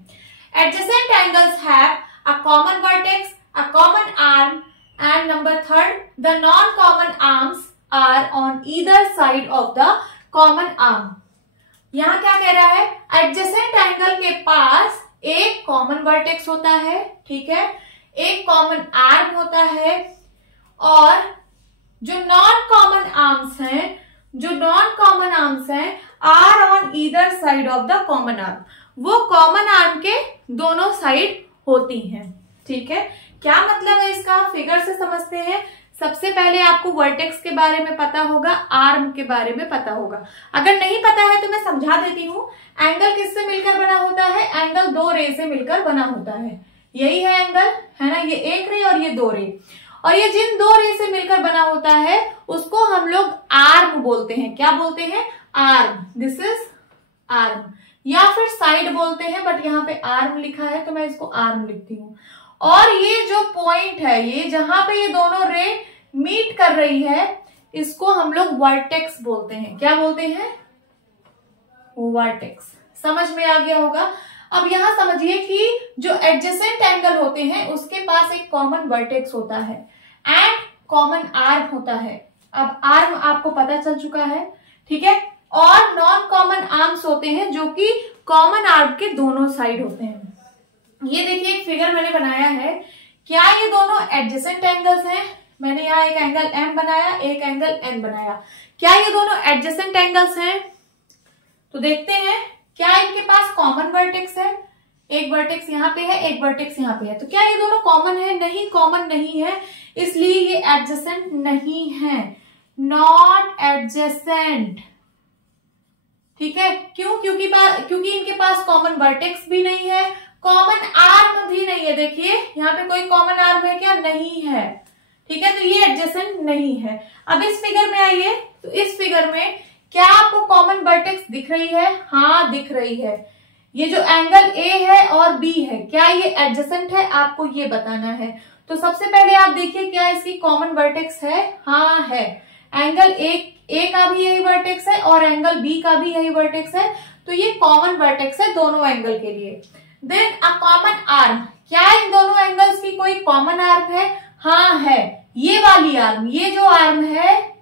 Adjacent angles have a common vertex, a common arm, and number 3rd, the non-common arms are on either side of the common arm। यहाँ क्या कह रहा है, एडजेसेंट एंगल के पास एक कॉमन वर्टेक्स होता है, ठीक है, एक कॉमन आर्म होता है, और जो नॉन कॉमन आर्म्स हैं are on either side of the common arm, वो कॉमन आर्म के दोनों साइड होती हैं, ठीक है। क्या मतलब है इसका, फिगर से समझते हैं। सबसे पहले आपको वर्टेक्स के बारे में पता होगा, आर्म के बारे में पता होगा। अगर नहीं पता है तो मैं समझा देती हूँ। एंगल किससे मिलकर बना होता है, एंगल दो रे से मिलकर बना होता है। यही है एंगल, है ना, ये एक रे और ये दो रे, और ये जिन दो रे से मिलकर बना होता है उसको हम लोग आर्म बोलते हैं। क्या बोलते हैं, आर्म। दिस इज आर्म, या फिर साइड बोलते हैं, बट यहाँ पे आर्म लिखा है तो मैं इसको आर्म लिखती हूँ। और ये जो पॉइंट है, ये जहां पे ये दोनों रे मीट कर रही है, इसको हम लोग वर्टेक्स बोलते हैं। क्या बोलते हैं, वर्टेक्स। समझ में आ गया होगा। अब यहां समझिए कि जो एडजेसेंट एंगल होते हैं उसके पास एक कॉमन वर्टेक्स होता है एंड कॉमन आर्म होता है। अब आर्म आपको पता चल चुका है, ठीक है। और नॉन कॉमन आर्म्स होते हैं जो कि कॉमन आर्म के दोनों साइड होते हैं। ये देखिए एक फिगर मैंने बनाया है, क्या ये दोनों एडजेसेंट एंगल्स हैं। मैंने यहाँ एक एंगल M बनाया, एक एंगल N बनाया। क्या ये दोनों एडजेसेंट एंगल्स हैं, तो देखते हैं क्या इनके पास कॉमन वर्टेक्स है। एक वर्टेक्स यहाँ पे है, एक वर्टेक्स यहाँ पे है, तो क्या ये दोनों कॉमन है, नहीं, कॉमन नहीं है, इसलिए ये एडजेसेंट नहीं है, नॉट एडजेसेंट, ठीक है। क्यों, क्योंकि इनके पास कॉमन वर्टेक्स भी नहीं है, कॉमन आर्म भी नहीं है। देखिए यहाँ पे कोई कॉमन आर्म है क्या, नहीं है, ठीक है, तो ये एडजेसेंट नहीं है। अब इस फिगर में आइए, तो इस फिगर में क्या आपको कॉमन वर्टेक्स दिख रही है, हाँ दिख रही है। ये जो एंगल ए है और बी है, क्या ये एडजेसेंट है, आपको ये बताना है। तो सबसे पहले आप देखिए क्या इसकी कॉमन वर्टेक्स है, हाँ है। एंगल ए का भी यही वर्टेक्स है और एंगल बी का भी यही वर्टेक्स है, तो ये कॉमन वर्टेक्स है दोनों एंगल के लिए। देन अ कॉमन आर्म, क्या इन दोनों एंगल्स की कोई कॉमन आर्म है, हाँ है। ये वाली आर्म, ये जो आर्म है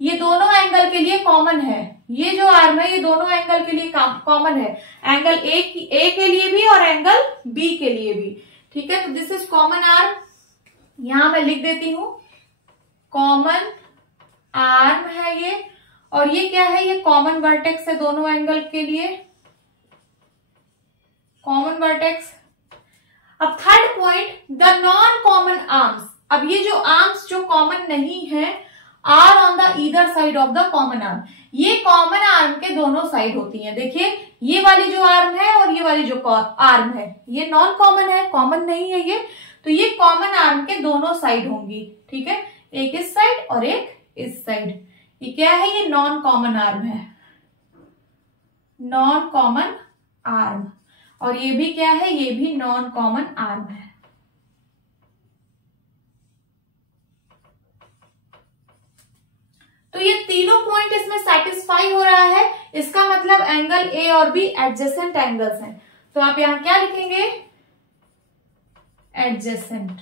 ये दोनों एंगल के लिए कॉमन है। ये जो आर्म है ये दोनों एंगल के लिए कॉमन है, एंगल ए के लिए भी और एंगल बी के लिए भी, ठीक है। तो दिस इज कॉमन आर्म, यहां मैं लिख देती हूं कॉमन आर्म है ये। और ये क्या है, ये कॉमन वर्टेक्स है दोनों एंगल के लिए, कॉमन वर्टेक्स। अब third point, the non common arms. अब ये जो आर्म्स जो कॉमन नहीं है, are on the either side of the common arm, ये कॉमन आर्म के दोनों साइड होती हैं। देखिए ये वाली जो आर्म है और ये वाली जो आर्म है ये नॉन कॉमन है, कॉमन नहीं है ये, तो ये कॉमन आर्म के दोनों साइड होंगी, ठीक है, एक इस साइड और एक इस साइड। ये क्या है, ये नॉन कॉमन आर्म है, नॉन कॉमन आर्म। और ये भी क्या है, ये भी नॉन कॉमन आर्म है। तो ये तीनों पॉइंट इसमें सेटिस्फाई हो रहा है, इसका मतलब एंगल ए और बी एडजेसेंट एंगल्स हैं। तो आप यहां क्या लिखेंगे, एडजेसेंट।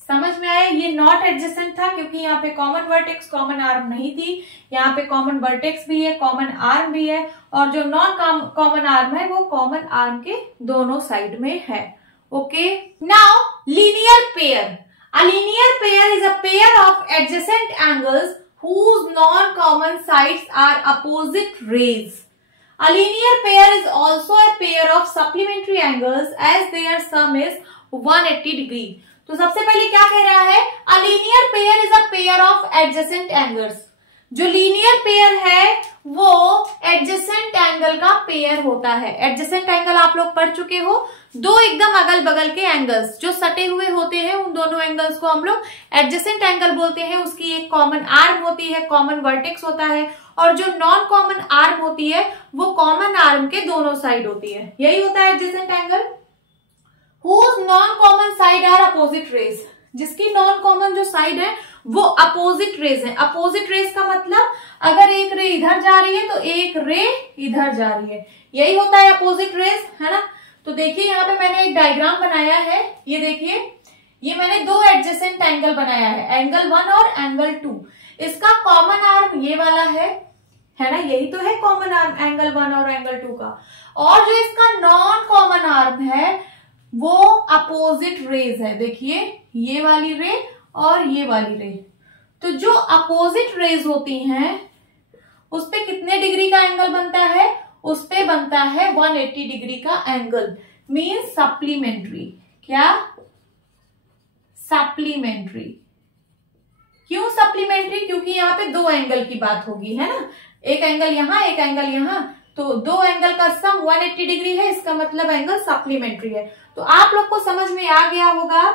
समझ में आया, ये नॉट एडजेसेंट था क्योंकि यहाँ पे कॉमन वर्टेक्स कॉमन आर्म नहीं थी, यहाँ पे कॉमन वर्टेक्स भी है, कॉमन आर्म भी है, और जो नॉन कॉमन आर्म है वो कॉमन आर्म के दोनों साइड में है। Okay, now linear pair. A linear pair is a pair of adjacent angles whose non-common sides are opposite rays. A linear pair is also a pair of supplementary angles as their sum is 180 degree. तो सबसे पहले क्या कह रहा है, A linear pair is a pair of adjacent angles. जो लीनियर पेयर है वो एडजेसेंट एंगल का पेयर होता है। एडजेसेंट एंगल आप लोग पढ़ चुके हो, दो एकदम अगल बगल के एंगल्स जो सटे हुए होते हैं उन दोनों एंगल्स को हम लोग एडजेसेंट एंगल बोलते हैं। उसकी एक कॉमन आर्म होती है, कॉमन वर्टेक्स होता है, और जो नॉन कॉमन आर्म होती है वो कॉमन आर्म के दोनों साइड होती है। यही होता है adjacent angle. Whose non common side are opposite rays, जिसकी नॉन कॉमन जो साइड है वो अपोजिट रेज है। अपोजिट रेज का मतलब अगर एक रे इधर जा रही है तो एक रे इधर जा रही है, यही होता है अपोजिट रेज, है ना। तो देखिए यहाँ पे मैंने एक डायग्राम बनाया है, ये देखिए, ये मैंने दो एडजेसेंट एंगल बनाया है, एंगल 1 और एंगल 2। इसका कॉमन आर्म ये वाला है है ना, यही तो है कॉमन आर्म एंगल 1 और एंगल 2 का। और जो इसका नॉन कॉमन आर्म है वो अपोजिट रेज है। देखिए ये वाली रे और ये वाली रे, तो जो अपोजिट रेज होती हैं उस पे कितने डिग्री का एंगल बनता है, उस पे बनता है 180 डिग्री का एंगल, मीन्स सप्लीमेंट्री। क्या? सप्लीमेंट्री। क्यों सप्लीमेंट्री? क्योंकि यहाँ पे दो एंगल की बात होगी, है ना, एक एंगल यहां एक एंगल यहां, तो दो एंगल का सम 180 डिग्री है, इसका मतलब एंगल सप्लीमेंट्री है। तो आप लोग को समझ में आ गया होगा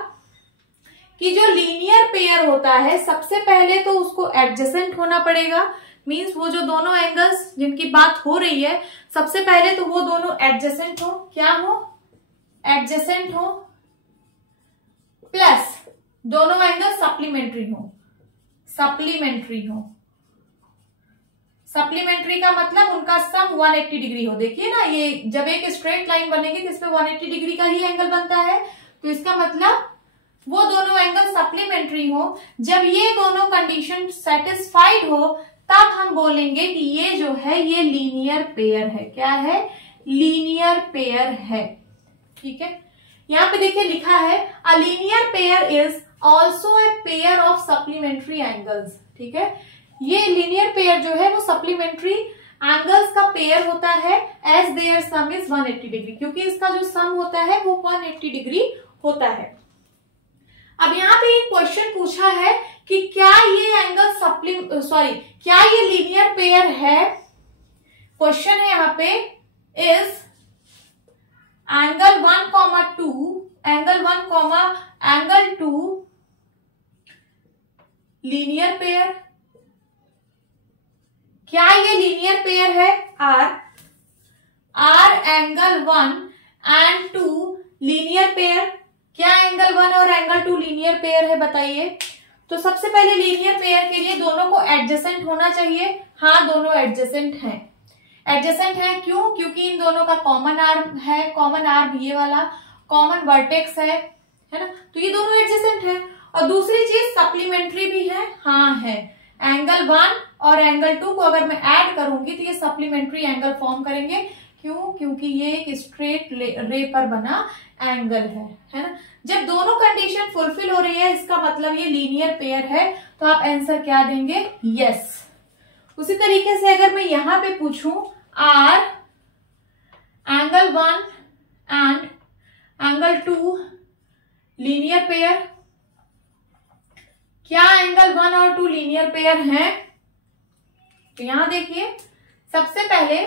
कि जो लीनियर पेयर होता है सबसे पहले तो उसको एडजेसेंट होना पड़ेगा, मींस वो जो दोनों एंगल्स जिनकी बात हो रही है सबसे पहले तो वो दोनों एडजेसेंट हो। क्या हो? एडजेसेंट हो, प्लस दोनों एंगल सप्लीमेंट्री हो। सप्लीमेंट्री हो, सप्लीमेंट्री का मतलब उनका सम 180 डिग्री हो। देखिए ना, ये जब एक स्ट्रेट लाइन बनेगी तो इसमें 180 डिग्री का ही एंगल बनता है, तो इसका मतलब वो दोनों एंगल सप्लीमेंट्री हो। जब ये दोनों कंडीशन सेटिस्फाइड हो तब हम बोलेंगे कि ये जो है ये लीनियर पेयर है। क्या है? लीनियर पेयर है। ठीक है, यहाँ पे देखिए लिखा है a linear pair is also a pair of supplementary angles. ठीक है, ये लीनियर पेयर जो है वो सप्लीमेंट्री एंगल्स का पेयर होता है as their sum is 180 degree, क्योंकि इसका जो सम होता है वो 180 डिग्री होता है। अब यहाँ पे एक क्वेश्चन पूछा है कि क्या ये एंगल क्या ये लीनियर पेयर है। क्वेश्चन है यहाँ पे is angle 1, 2 angle 1, angle 2 linear pair. क्या ये लीनियर पेयर है? R angle 1 and 2 linear pair. क्या एंगल 1 और एंगल 2 लीनियर पेयर है? बताइए। तो सबसे पहले लीनियर पेयर के लिए दोनों को एडजेसेंट होना चाहिए। हाँ, दोनों एडजेसेंट हैं। एडजेसेंट है क्यों? क्योंकि इन दोनों का कॉमन आर्म है, कॉमन आर्म ये वाला, कॉमन वर्टेक्स है ना, तो ये दोनों एडजेसेंट है। और दूसरी चीज सप्लीमेंट्री भी है। हाँ है, एंगल 1 और एंगल 2 को अगर मैं ऐड करूंगी तो ये सप्लीमेंट्री एंगल फॉर्म करेंगे। क्यों? क्योंकि ये एक स्ट्रेट रे पर बना एंगल है ना। जब दोनों कंडीशन फुलफिल हो रही है इसका मतलब ये लीनियर पेयर है, तो आप आंसर क्या देंगे? यस। उसी तरीके से अगर मैं यहां पे पूछूं R angle 1 and angle 2 linear pair, क्या एंगल 1 और 2 लीनियर पेयर हैं? तो यहां देखिए, सबसे पहले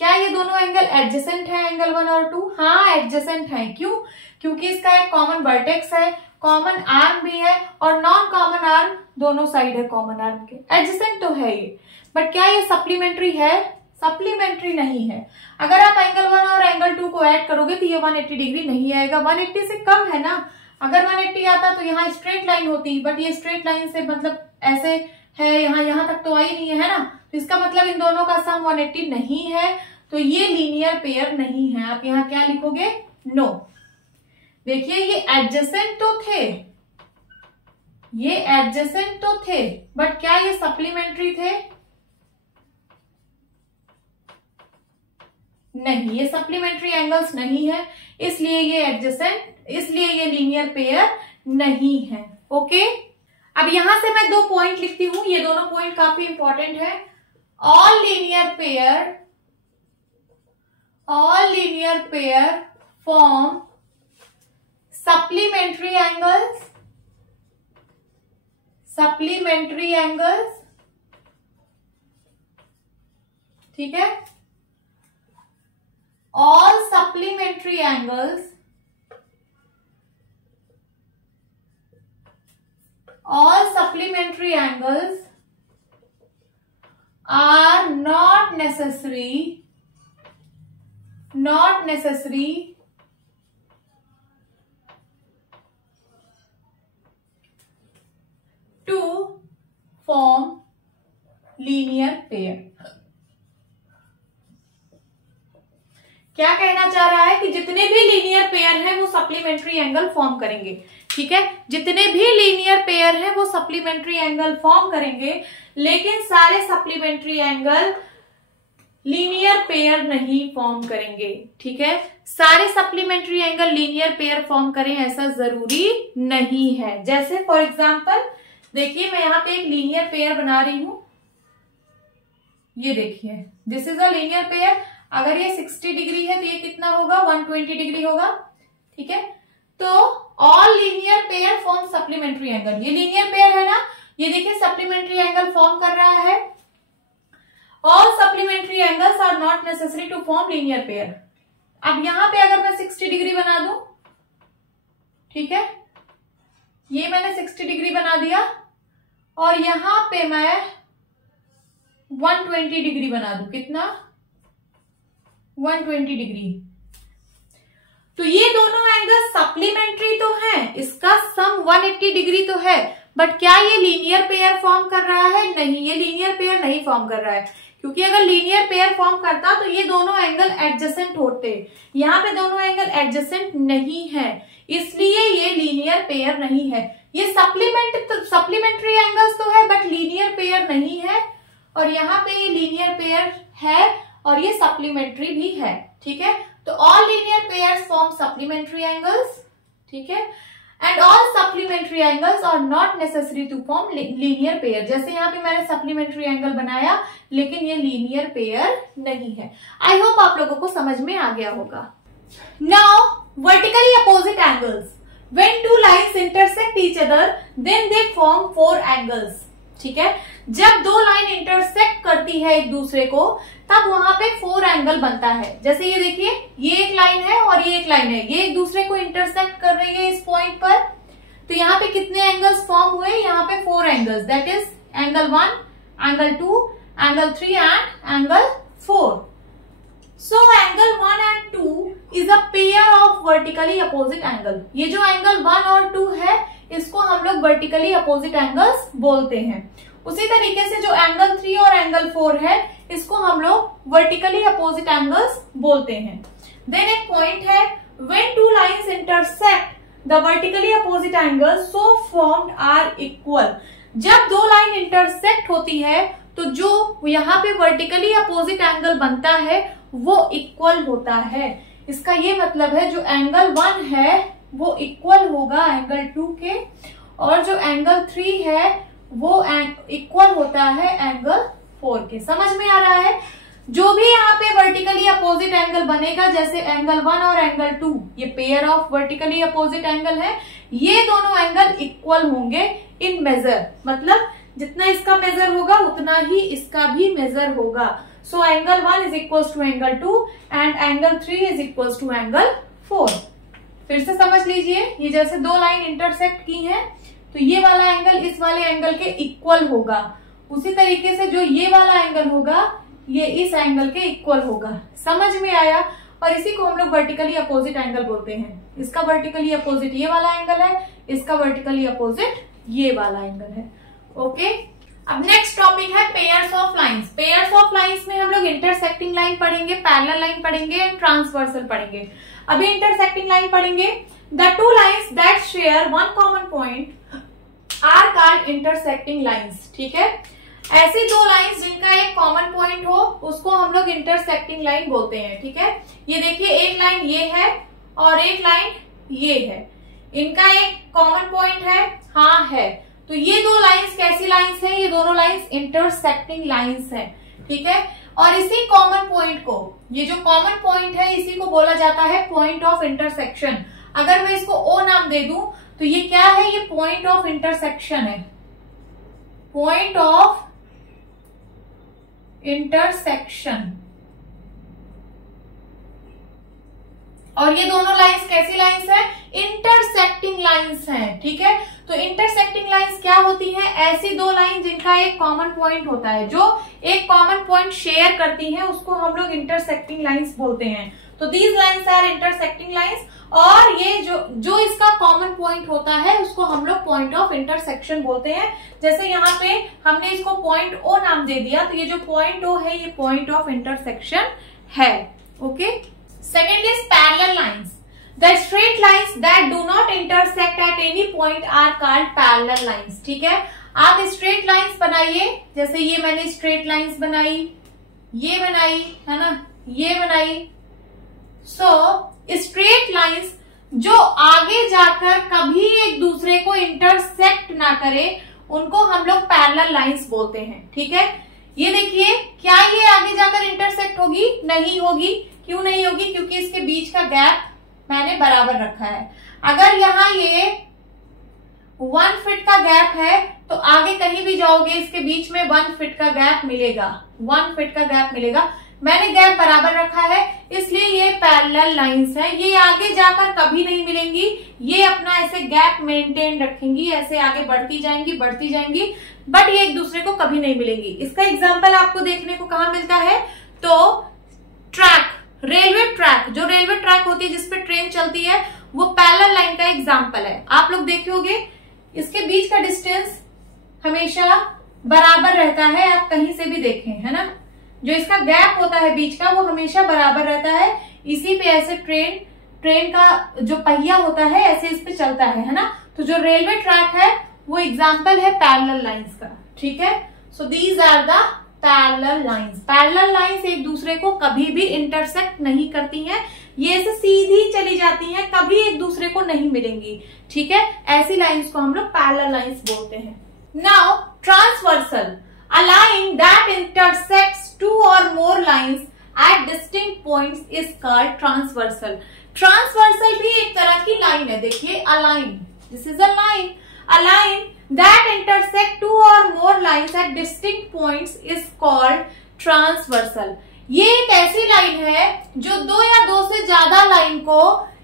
क्या ये दोनों एंगल एडजेसेंट है, एंगल 1 और 2? हाँ, एडजेसेंट है। क्यों? क्योंकि इसका एक कॉमन वर्टेक्स है, कॉमन आर्म भी है और नॉन कॉमन आर्म दोनों साइड है कॉमन आर्म के, एडजेसेंट तो है ये। बट क्या ये सप्लीमेंट्री है? सप्लीमेंट्री नहीं है। अगर आप एंगल 1 और एंगल 2 को ऐड करोगे तो ये 180 डिग्री नहीं आएगा, 180 से कम है ना। अगर 180 आता तो यहाँ स्ट्रेट लाइन होती, बट ये स्ट्रेट लाइन से मतलब ऐसे है, यहाँ तक तो आई नहीं है ना, तो इसका मतलब इन दोनों का सम 180 नहीं है, तो ये लीनियर पेयर नहीं है। आप यहाँ क्या लिखोगे? नो। देखिए ये एडजेसेंट तो थे, ये एडजेसेंट तो थे, बट क्या ये सप्लीमेंट्री थे? नहीं, ये सप्लीमेंट्री एंगल्स नहीं है, इसलिए ये एडजेसेंट, इसलिए ये लीनियर पेयर नहीं है। ओके, अब यहां से मैं 2 पॉइंट लिखती हूं, ये दोनों पॉइंट काफी इंपॉर्टेंट है। All linear pair form supplementary angles, ठीक है। all supplementary angles are not necessary to form linear pair। क्या कहना चाह रहा है कि जितने भी लीनियर पेयर हैं वो सप्लीमेंट्री एंगल फॉर्म करेंगे। ठीक है, जितने भी लीनियर पेयर हैं वो सप्लीमेंट्री एंगल फॉर्म करेंगे, लेकिन सारे सप्लीमेंट्री एंगल लीनियर पेयर नहीं फॉर्म करेंगे। ठीक है, सारे supplementary angle linear pair form करें ऐसा जरूरी नहीं है। जैसे फॉर एग्जांपल देखिए, मैं यहाँ पे एक लीनियर पेयर बना रही हूं, ये देखिए this is a linear pair. अगर ये 60 डिग्री है तो ये कितना होगा, 120 डिग्री होगा। ठीक है, तो all linear pair form supplementary angle. ये लीनियर पेयर है ना, ये देखिए सप्लीमेंट्री एंगल फॉर्म कर रहा है। All supplementary angles are not necessary to form linear pair. अब यहां पे अगर मैं 60 डिग्री बना दूं, ठीक है, ये मैंने 60 डिग्री बना दिया और यहां पे मैं 120 डिग्री बना दूं, कितना, 120 डिग्री। तो ये दोनों एंगल सप्लीमेंट्री तो हैं, इसका सम 180 डिग्री तो है, बट क्या ये लीनियर पेयर फॉर्म कर रहा है? नहीं, ये लीनियर पेयर नहीं फॉर्म कर रहा है, क्योंकि अगर लीनियर पेयर फॉर्म करता तो ये दोनों एंगल एडजेसेंट होते। यहाँ पे दोनों एंगल एडजेसेंट नहीं है, इसलिए ये लीनियर पेयर नहीं है। ये सप्लीमेंट्री एंगल्स तो है बट लीनियर पेयर नहीं है, और यहाँ पे ये लीनियर पेयर है और ये सप्लीमेंट्री भी है। ठीक है, तो all linear pairs form supplementary angles. ठीक है, and all supplementary angles are not necessary to form linear pair. जैसे यहाँ पे मैंने सप्लीमेंट्री एंगल बनाया लेकिन ये लीनियर पेयर नहीं है। आई होप आप लोगों को समझ में आ गया होगा। Now vertically opposite angles, when two lines intersect each other then they form 4 angles. ठीक है, जब दो लाइन इंटरसेक्ट करती है एक दूसरे को तब वहां पे 4 एंगल बनता है। जैसे ये देखिए, ये एक लाइन है और ये एक लाइन है, ये एक दूसरे को इंटरसेक्ट कर रही है इस पॉइंट पर, तो यहाँ पे कितने एंगल्स फॉर्म हुए, यहाँ पे 4 angles, that is angle 1, angle 2, angle 3 and angle 4। So angle 1 and 2 is a pair of vertically opposite angle. ये जो एंगल 1 और 2 है इसको हम लोग वर्टिकली अपोजिट एंगल्स बोलते हैं। उसी तरीके से जो एंगल 3 और एंगल 4 है इसको हम लोग वर्टिकली अपोजिट एंगल्स बोलते हैं। देन एक पॉइंट है, when two lines intersect the vertically opposite angles so formed are equal. जब दो लाइन इंटरसेक्ट होती है तो जो यहाँ पे वर्टिकली अपोजिट एंगल बनता है वो इक्वल होता है। इसका ये मतलब है जो एंगल 1 है वो इक्वल होगा एंगल 2 के, और जो एंगल 3 है वो इक्वल होता है एंगल 4 के। समझ में आ रहा है? जो भी यहाँ पे वर्टिकली अपोजिट एंगल बनेगा, जैसे एंगल 1 और एंगल 2 ये pair of vertically opposite angle है, ये दोनों एंगल इक्वल होंगे इन मेजर, मतलब जितना इसका मेजर होगा उतना ही इसका भी मेजर होगा। So angle 1 is equal to angle 2 and angle 3 is equal to angle 4। फिर से समझ लीजिए, ये जैसे दो लाइन इंटरसेक्ट की हैं तो ये वाला एंगल इस वाले एंगल के इक्वल होगा, उसी तरीके से जो ये वाला एंगल होगा ये इस एंगल के इक्वल होगा। समझ में आया? और इसी को हम लोग वर्टिकली अपोजिट एंगल बोलते हैं। इसका वर्टिकली अपोजिट ये वाला एंगल है, इसका वर्टिकली अपोजिट ये वाला एंगल है। ओके, अब नेक्स्ट टॉपिक है pairs of lines. Pairs of lines में हम लोग इंटरसेक्टिंग लाइन पढ़ेंगे, पैरेलल लाइन पढ़ेंगे एंड ट्रांसवर्सल पढ़ेंगे। अभी इंटरसेक्टिंग लाइन पढ़ेंगे। The two lines that share one common point are called intersecting lines. ठीक है, ऐसी दो लाइंस जिनका एक कॉमन पॉइंट हो उसको हम लोग इंटरसेक्टिंग लाइन बोलते हैं। ठीक है, ये देखिए एक लाइन ये है और एक लाइन ये है, इनका एक कॉमन पॉइंट है, हाँ है। तो ये दो लाइंस कैसी लाइंस हैं? ये दोनों लाइंस इंटरसेक्टिंग लाइंस हैं। ठीक है, और इसी कॉमन पॉइंट को, ये जो कॉमन पॉइंट है इसी को बोला जाता है पॉइंट ऑफ इंटरसेक्शन। अगर मैं इसको ओ नाम दे दूं तो ये क्या है? ये पॉइंट ऑफ इंटरसेक्शन है, पॉइंट ऑफ इंटरसेक्शन। और ये दोनों लाइंस कैसी लाइंस है? इंटरसेक्टिंग लाइंस हैं। ठीक है, तो इंटरसेक्टिंग लाइंस क्या होती हैं? ऐसी दो लाइन जिनका एक कॉमन पॉइंट होता है, जो एक कॉमन पॉइंट शेयर करती हैं उसको हम लोग इंटरसेक्टिंग लाइंस बोलते हैं। तो these lines are intersecting lines, और ये जो इसका कॉमन पॉइंट होता है उसको हम लोग पॉइंट ऑफ इंटरसेक्शन बोलते हैं। जैसे यहाँ पे हमने इसको पॉइंट ओ नाम दे दिया, तो ये जो पॉइंट ओ है ये पॉइंट ऑफ इंटरसेक्शन है। Okay, second is parallel lines. The straight lines that do not intersect at any point are called parallel lines. ठीक है, आप स्ट्रेट लाइंस बनाइए, जैसे ये मैंने स्ट्रेट लाइंस बनाई, ये बनाई, है ना, ये बनाई। सो स्ट्रेट लाइंस जो आगे जाकर कभी एक दूसरे को इंटरसेक्ट ना करे उनको हम लोग पैरेलल लाइंस बोलते हैं। ठीक है, ये देखिए, क्या ये आगे जाकर इंटरसेक्ट होगी? नहीं होगी। क्यों नहीं होगी? क्योंकि इसके बीच का गैप मैंने बराबर रखा है। अगर यहाँ ये 1 फीट का गैप है तो आगे कहीं भी जाओगे इसके बीच में 1 फीट का गैप मिलेगा, 1 फीट का गैप मिलेगा। मैंने गैप बराबर रखा है इसलिए ये पैरेलल लाइंस है। ये आगे जाकर कभी नहीं मिलेंगी, ये अपना ऐसे गैप मेंटेन रखेंगी, ऐसे आगे बढ़ती जाएंगी बट ये एक दूसरे को कभी नहीं मिलेंगी। इसका एग्जांपल आपको देखने को कहाँ मिलता है? तो ट्रैक, रेलवे ट्रैक, जो रेलवे ट्रैक होती है जिसपे ट्रेन चलती है वो पैरेलल लाइन का एग्जांपल है। आप लोग देखे होंगे इसके बीच का डिस्टेंस हमेशा बराबर रहता है, आप कहीं से भी देखें, है ना। जो इसका गैप होता है बीच का वो हमेशा बराबर रहता है। इसी पे ऐसे ट्रेन का जो पहिया होता है ऐसे इस पे चलता है ना। तो जो रेलवे ट्रैक है वो एग्जाम्पल है पैरेलल लाइंस का। ठीक है, so these are the parallel lines. Parallel lines एक दूसरे को कभी भी इंटरसेक्ट नहीं करती हैं, ये ऐसे सीधी चली जाती हैं, कभी एक दूसरे को नहीं मिलेंगी। ठीक है, ऐसी लाइंस को हम लोग पैरेलल लाइंस बोलते हैं। Now transversal, a line that intersects 2 or more lines at distinct points is called transversal. Transversal भी एक तरह की लाइन है। देखिए, a line, this is a line that intersect 2 or more lines at distinct points is called transversal. ये एक ऐसी लाइन है जो 2 या 2 से ज्यादा लाइन को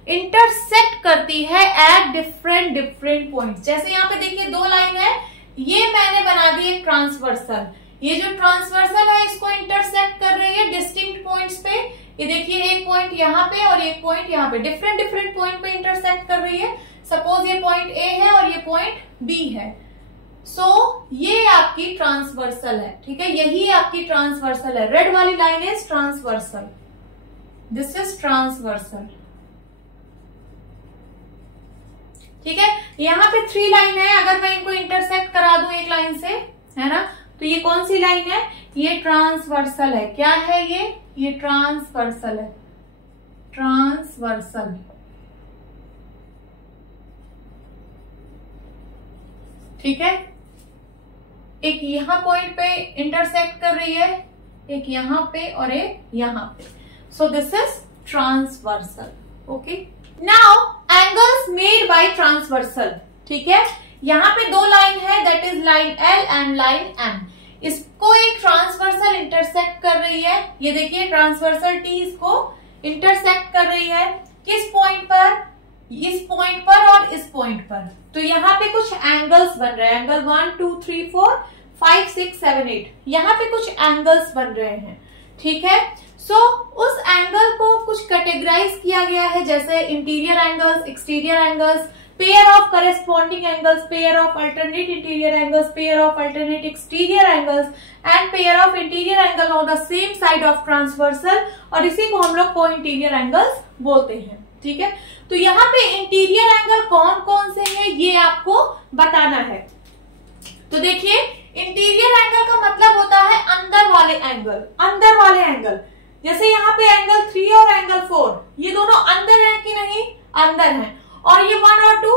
इंटरसेक्ट करती है एट डिफरेंट पॉइंट्स। जैसे यहाँ पे देखिए 2 लाइन है, ये मैंने बना दी एक ट्रांसवर्सल। ये जो ट्रांसवर्सल है इसको इंटरसेक्ट कर रही है डिस्टिंक्ट पॉइंट्स पे। ये देखिए, एक पॉइंट यहाँ पे और एक पॉइंट यहाँ पे, डिफरेंट पॉइंट पे इंटरसेक्ट कर रही है। सपोज ये पॉइंट ए है और ये पॉइंट बी है। सो ये आपकी ट्रांसवर्सल है। ठीक है, यही आपकी ट्रांसवर्सल है। रेड वाली line is transversal, this is transversal. ठीक है, यहाँ पे 3 लाइन है, अगर मैं इनको इंटरसेक्ट करा दूं एक लाइन से, है ना, तो ये कौन सी लाइन है? ये ट्रांसवर्सल है। क्या है ये ट्रांसवर्सल है, ट्रांसवर्सल। ठीक है, एक यहाँ पॉइंट पे इंटरसेक्ट कर रही है, एक यहाँ पे और एक यहाँ पे। So this is transversal. Okay, now angles made by transversal. ठीक है, यहाँ पे 2 लाइन है, that is line L and line M. इसको एक ट्रांसवर्सल इंटरसेक्ट कर रही है। ये देखिए, ट्रांसवर्सल टी इसको इंटरसेक्ट कर रही है। किस पॉइंट पर? इस पॉइंट पर और इस पॉइंट पर। तो यहाँ पे कुछ एंगल्स बन रहे हैं, एंगल 1 2 3 4 5 6 7 8, यहाँ पे कुछ एंगल्स बन रहे हैं। ठीक है, सो उस एंगल को कुछ कैटेगराइज किया गया है, जैसे interior angles, exterior angles, pair of corresponding angles, pair of alternate interior angles, pair of alternate exterior angles and pair of interior angle on the same side of transversal, और इसी को हम लोग को-इंटीरियर एंगल्स बोलते हैं। ठीक है, तो यहाँ पे इंटीरियर एंगल कौन कौन से हैं ये आपको बताना है। तो देखिए, इंटीरियर एंगल का मतलब होता है अंदर वाले एंगल। जैसे यहाँ पे एंगल 3 और एंगल 4, ये दोनों अंदर हैं कि नहीं? अंदर हैं। और ये 1 और 2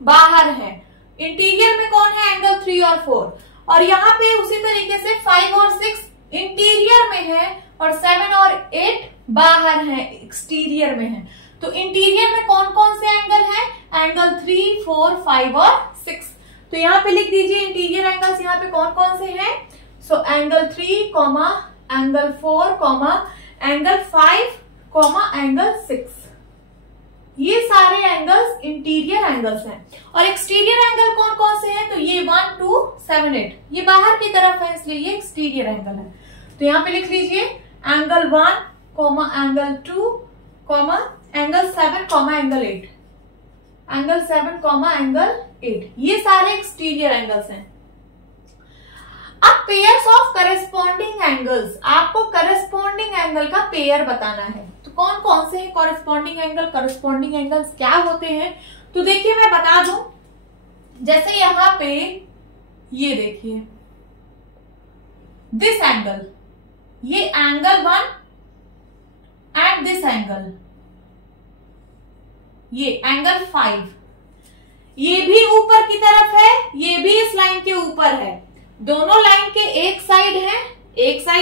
बाहर है। इंटीरियर में कौन है? एंगल 3 और 4। और यहाँ पे उसी तरीके से 5 और 6 इंटीरियर में है और 7 और 8 बाहर है, एक्सटीरियर में है। तो इंटीरियर में कौन कौन से एंगल हैं? एंगल 3, 4, 5 और 6। तो यहाँ पे लिख दीजिए इंटीरियर एंगल्स यहाँ पे कौन कौन से हैं। So angle 3, angle 4, angle 5, angle 6, ये सारे एंगल्स इंटीरियर एंगल्स हैं। और एक्सटीरियर एंगल कौन कौन से हैं? तो ये 1, 2, 7, 8, ये बाहर की तरफ है इसलिए ये एक्सटीरियर एंगल है। तो यहाँ पे लिख लीजिए angle 1, angle 2, angle 7, angle 8, angle 7, angle 8, ये सारे एक्सटीरियर एंगल्स हैं। अब पेयर्स ऑफ करेस्पॉन्डिंग एंगल्स, आपको करेस्पॉन्डिंग एंगल का पेयर बताना है। तो कौन कौन से हैं कॉरेस्पॉन्डिंग एंगल? कॉरेस्पॉन्डिंग एंगल्स क्या होते हैं? तो देखिए मैं बता दूं, जैसे यहां पे ये देखिए दिस एंगल, ये एंगल 1 एंड दिस एंगल, ये एंगल 5, ये भी ऊपर की तरफ है, ये भी इस लाइन के ऊपर है, दोनों लाइन के एक साइड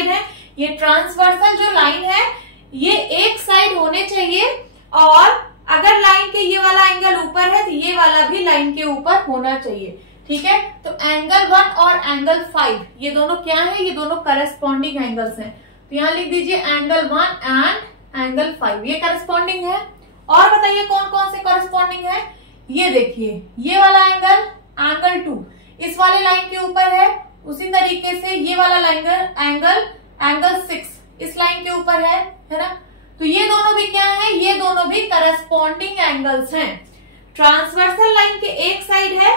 है, ये ट्रांसवर्सल जो लाइन है ये एक साइड होने चाहिए, और अगर लाइन के ये वाला एंगल ऊपर है तो ये वाला भी लाइन के ऊपर होना चाहिए, ठीक है। तो एंगल 1 और एंगल 5 ये दोनों क्या है, ये दोनों करस्पॉन्डिंग एंगल्स हैं। तो यहां लिख दीजिए एंगल 1 एंड एंगल 5, ये करस्पॉन्डिंग है। और बताइए कौन कौन से करस्पॉन्डिंग है, ये देखिए ये वाला एंगल 2 इस वाले लाइन के ऊपर है, उसी तरीके से ये वाला एंगल 6 इस लाइन के ऊपर है ना। तो ये दोनों भी क्या है, ये दोनों भी करस्पॉन्डिंग एंगल्स हैं। ट्रांसवर्सल लाइन के एक साइड है,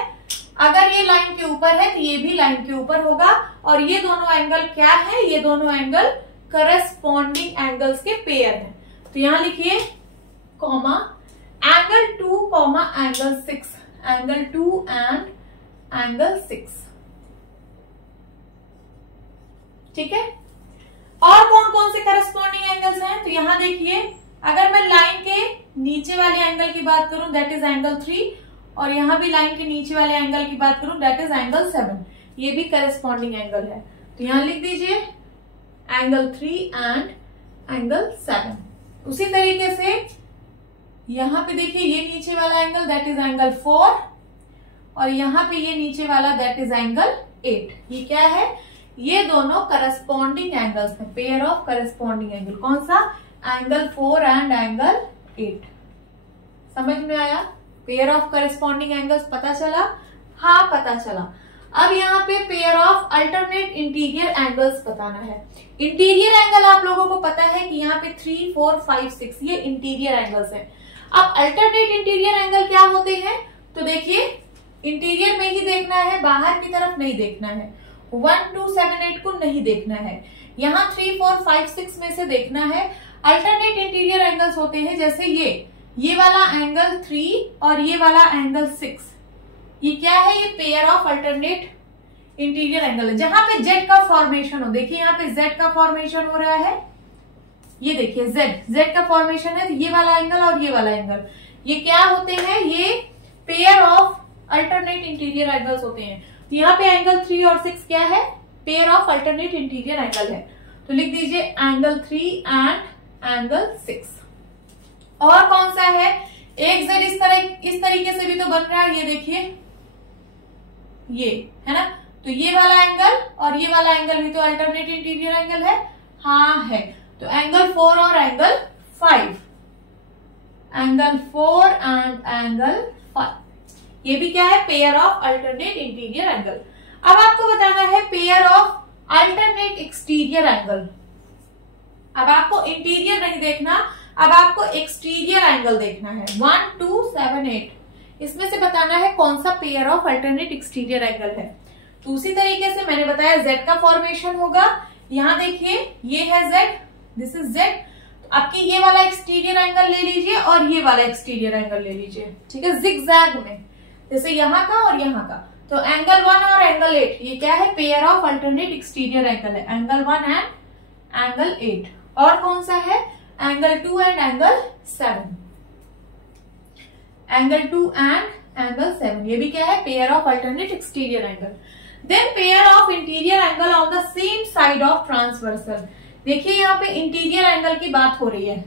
अगर ये लाइन के ऊपर है तो ये भी लाइन के ऊपर होगा, और ये दोनों एंगल क्या है, ये दोनों एंगल करस्पॉन्डिंग एंगल्स के पेयर हैं। तो यहां लिखिए comma angle 2 comma angle 6, angle 2 and angle 6, ठीक है। और कौन कौन से करस्पॉन्डिंग एंगल्स हैं, तो यहां देखिए अगर मैं लाइन के नीचे वाले एंगल की बात करूं दैट इज एंगल 3, और यहां भी लाइन के नीचे वाले एंगल की बात करूं दैट इज एंगल 7, ये भी करस्पॉन्डिंग एंगल है। तो यहां लिख दीजिए एंगल 3 एंड एंगल 7। उसी तरीके से यहां पे देखिए ये नीचे वाला एंगल दैट इज एंगल 4, और यहां पे ये नीचे वाला दैट इज एंगल 8। ये क्या है, ये दोनों करस्पॉन्डिंग एंगल्स हैं, पेयर ऑफ करस्पॉन्डिंग एंगल। कौन सा, एंगल 4 एंड एंगल 8। समझ में आया, पेयर ऑफ करस्पॉन्डिंग एंगल्स पता चला, हाँ पता चला। अब यहाँ पे pair of alternate interior angles बताना है। इंटीरियर एंगल आप लोगों को पता है कि यहाँ पे 3, 4, 5, 6 ये इंटीरियर एंगल्स हैं। अब अल्टरनेट इंटीरियर एंगल क्या होते हैं, तो देखिए इंटीरियर में ही देखना है, बाहर की तरफ नहीं देखना है। 1, 2, 7, 8 को नहीं देखना है, यहाँ 3, 4, 5, 6 में से देखना है। अल्टरनेट इंटीरियर एंगल्स होते हैं जैसे ये वाला एंगल 3 और ये वाला एंगल 6, ये क्या है, ये pair of alternate interior angle है जहां पे जेड का फॉर्मेशन हो। देखिए यहाँ पे जेड का फॉर्मेशन हो रहा है, ये देखिए जेड का फॉर्मेशन है, तो ये वाला एंगल और ये वाला एंगल ये क्या होते हैं, ये pair of alternate interior angles होते हैं। तो यहाँ पे एंगल 3 और 6 क्या है, pair of alternate interior angle है। तो लिख दीजिए एंगल 3 एंड एंगल 6। और कौन सा है, एक जेड इस तरीके से भी तो बन रहा है, ये देखिए ये है ना। तो ये वाला एंगल और ये वाला एंगल भी तो अल्टरनेट इंटीरियर एंगल है, हाँ है। तो एंगल 4 और एंगल 5, एंगल 4 एंड एंगल 5 ये भी क्या है, pair of alternate interior angle. अब आपको बताना है pair of alternate exterior angle. अब आपको इंटीरियर नहीं देखना, अब आपको एक्सटीरियर एंगल देखना है। 1, 2, 7, 8 इसमें से बताना है कौन सा pair of alternate exterior angle है। तो उसी तरीके से मैंने बताया जेड का फॉर्मेशन होगा, यहाँ देखिए ये है जेड, दिस इज जेड। आपकी ये वाला एक्सटीरियर एंगल ले लीजिए और ये वाला एक्सटीरियर एंगल ले लीजिए, ठीक है, जिगजैग में, जैसे यहाँ का और यहाँ का। तो एंगल 1 और एंगल 8 ये क्या है, pair of alternate exterior angle है, एंगल 1 एंड एंगल 8। और कौन सा है, angle 2 and angle 7, angle 2 and angle 7 ये भी क्या है, pair of alternate exterior angle. Then pair of interior angle on the same side of transversal. देखिए यहाँ पे इंटीरियर एंगल की बात हो रही है,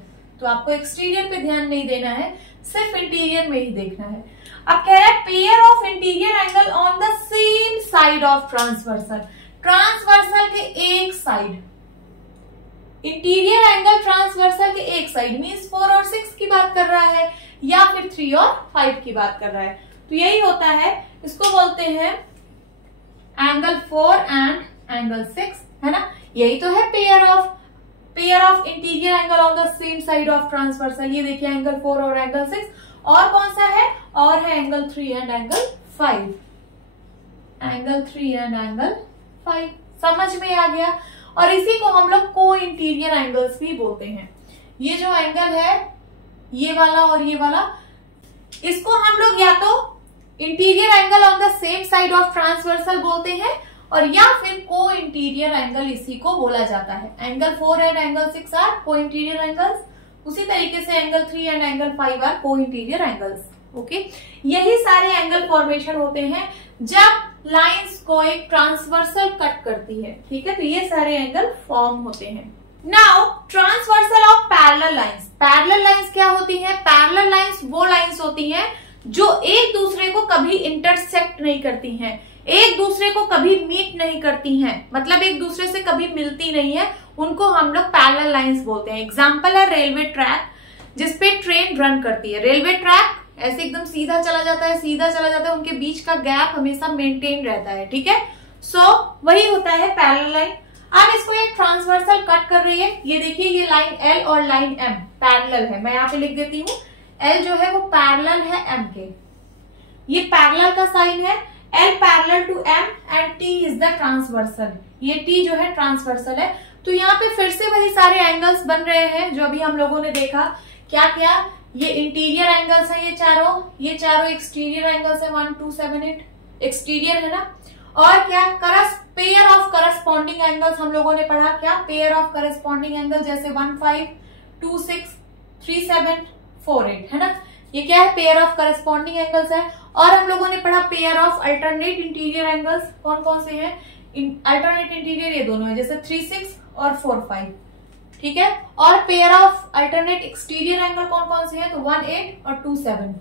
तो आपको एक्सटीरियर पे ध्यान नहीं देना है, सिर्फ इंटीरियर में ही देखना है। अब कह रहा है pair of interior angle on the same side of transversal. Transversal के एक साइड, इंटीरियर एंगल ट्रांसवर्सल के एक साइड मींस 4 और 6 की बात कर रहा है या फिर 3 और 5 की बात कर रहा है। तो यही होता है, इसको बोलते हैं एंगल 4 एंड एंगल 6, है ना। यही तो है pair of interior angle on the same side of transversal. ये देखिए एंगल 4 और एंगल 6। और कौन सा है, और है angle 3 and angle 5, angle 3 and angle 5। समझ में आ गया। और इसी को हम लोग को इंटीरियर एंगल्स भी बोलते हैं। ये जो एंगल है, ये वाला और ये वाला, इसको हम लोग या तो interior angle on the same side of transversal बोलते हैं, और या फिर को इंटीरियर एंगल इसी को बोला जाता है। एंगल 4 एंड एंगल 6 आर को इंटीरियर एंगल्स, उसी तरीके से एंगल 3 एंड एंगल 5 आर को इंटीरियर एंगल्स। ओके, यही सारे एंगल फॉर्मेशन होते हैं जब लाइंस को एक ट्रांसवर्सल कट करती है। ठीक है, तो ये सारे एंगल फॉर्म होते हैं। Now transversal of parallel lines. Parallel lines क्या होती है? पैरेलल लाइंस वो लाइंस होती हैं जो एक दूसरे को कभी इंटरसेक्ट नहीं करती हैं, एक दूसरे को कभी मीट नहीं करती हैं, मतलब एक दूसरे से कभी मिलती नहीं है, उनको हम लोग पैरेलल लाइंस बोलते हैं। एग्जांपल है रेलवे ट्रैक, जिसपे ट्रेन रन करती है। रेलवे ट्रैक ऐसे एकदम सीधा चला जाता है, सीधा चला जाता है, उनके बीच का गैप हमेशा मेंटेन रहता है। ठीक है, सो वही होता है पैरेलल लाइन। अब इसको एक ट्रांसवर्सल कट कर रही है। ये देखिए, ये लाइन एल और लाइन एम पैरेलल है। मैं यहाँ पे लिख देती हूँ, एल जो है वो पैरेलल है एम के, ये पैरेलल का साइन है। L parallel to M and T is the transversal, ये टी जो है ट्रांसवर्सल है। तो यहाँ पे फिर से वही सारे एंगल्स बन रहे हैं जो अभी हम लोगों ने देखा। क्या क्या? ये इंटीरियर एंगल्स है, ये चारों एक्सटीरियर एंगल्स है। 1 2 7 8 एक्सटीरियर है ना। और क्या? पेयर ऑफ करस्पॉन्डिंग एंगल्स हम लोगों ने पढ़ा। क्या? पेयर ऑफ करस्पॉन्डिंग एंगल, जैसे 1 5 2 6 3 7 4 8 है ना। ये क्या है? पेयर ऑफ करस्पॉन्डिंग एंगल्स है। और हम लोगों ने पढ़ा pair of alternate interior angles. कौन कौन से हैं? अल्टरनेट इंटीरियर ये दोनों है, जैसे 3 6 और 4 5। ठीक है, और pair of alternate exterior angle कौन कौन से हैं? तो 1 8 और 2 7।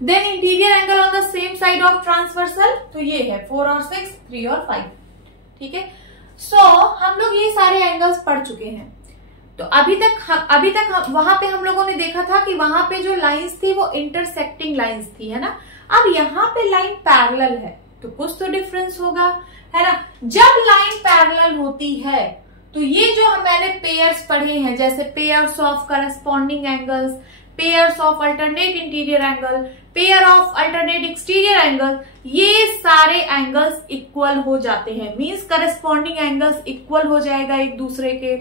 Then interior angle on the same side of transversal, तो ये है 4 और 6 3 और 5। ठीक है, सो हम लोग ये सारे एंगल्स पढ़ चुके हैं। तो अभी तक वहां पे हम लोगों ने देखा था कि वहां पे जो लाइंस थी वो इंटरसेक्टिंग लाइंस थी, है ना। अब यहाँ पे लाइन पैरेलल है तो कुछ तो डिफरेंस होगा, है ना। जब लाइन पैरेलल होती है तो ये जो मैंने पेयर्स पढ़े हैं, जैसे pairs of corresponding angles, pairs of alternate interior angle, pair of alternate exterior angle, ये सारे एंगल्स इक्वल हो जाते हैं। मींस करस्पॉन्डिंग एंगल्स इक्वल हो जाएगा एक दूसरे के,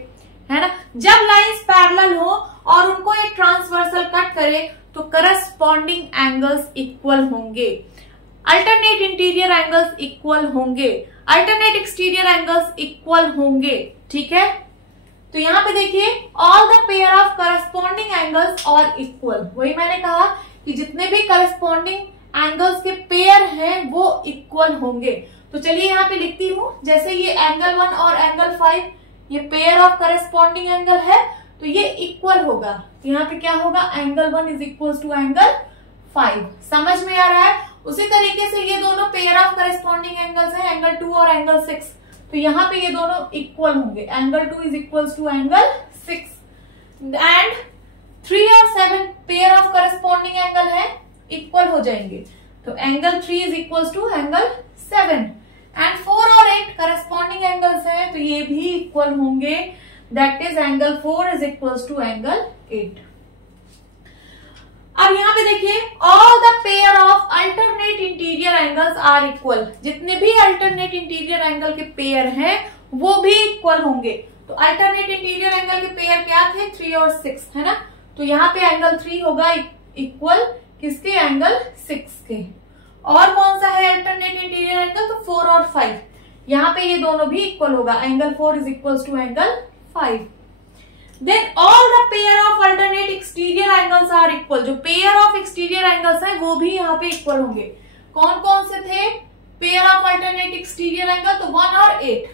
है ना। जब लाइंस पैरेलल हो और उनको एक ट्रांसवर्सल कट करे तो करस्पॉन्डिंग एंगल्स इक्वल होंगे, अल्टरनेट इंटीरियर एंगल्स इक्वल होंगे, अल्टरनेट एक्सटीरियर एंगल्स इक्वल होंगे। ठीक है, तो यहाँ पे देखिए, all the pair of corresponding angles और इक्वल। वही मैंने कहा कि जितने भी करस्पॉन्डिंग एंगल्स के पेयर हैं वो इक्वल होंगे। तो चलिए यहाँ पे लिखती हूं, जैसे ये एंगल 1 और एंगल 5, ये पेयर ऑफ करस्पॉन्डिंग एंगल है तो ये इक्वल होगा। तो यहाँ पे क्या होगा? Angle 1 is equal to angle 5। समझ में आ रहा है? उसी तरीके से ये दोनों पेयर ऑफ करस्पॉन्डिंग एंगल्स हैं, एंगल 2 और एंगल 6, तो यहाँ पे ये दोनों इक्वल होंगे। Angle 2 is equal to angle 6 and 3 और 7 पेयर ऑफ करस्पॉन्डिंग एंगल है, इक्वल हो जाएंगे। तो angle 3 is equal to angle 7 and 4 और 8 करस्पॉन्डिंग एंगल्स हैं तो ये भी इक्वल होंगे। That is angle 4 is equal to angle 8। अब यहाँ पे देखिए, all the pair of alternate interior angles are equal. जितने भी अल्टरनेट इंटीरियर एंगल के पेयर हैं वो भी इक्वल होंगे। तो अल्टरनेट इंटीरियर एंगल के पेयर क्या थे? 3 और 6, है ना। तो यहाँ पे एंगल 3 होगा इक्वल किसके? एंगल 6 के। और कौन सा है अल्टरनेट इंटीरियर एंगल? तो 4 और 5, यहाँ पे ये दोनों भी इक्वल होगा। Angle 4 is equal to angle 5। Then all the pair of alternate exterior angles are equal. जो पेयर ऑफ एक्सटीरियर एंगल्स है वो भी यहाँ पे इक्वल होंगे। कौन कौन से थे pair of alternate exterior angle? तो 1 और 8।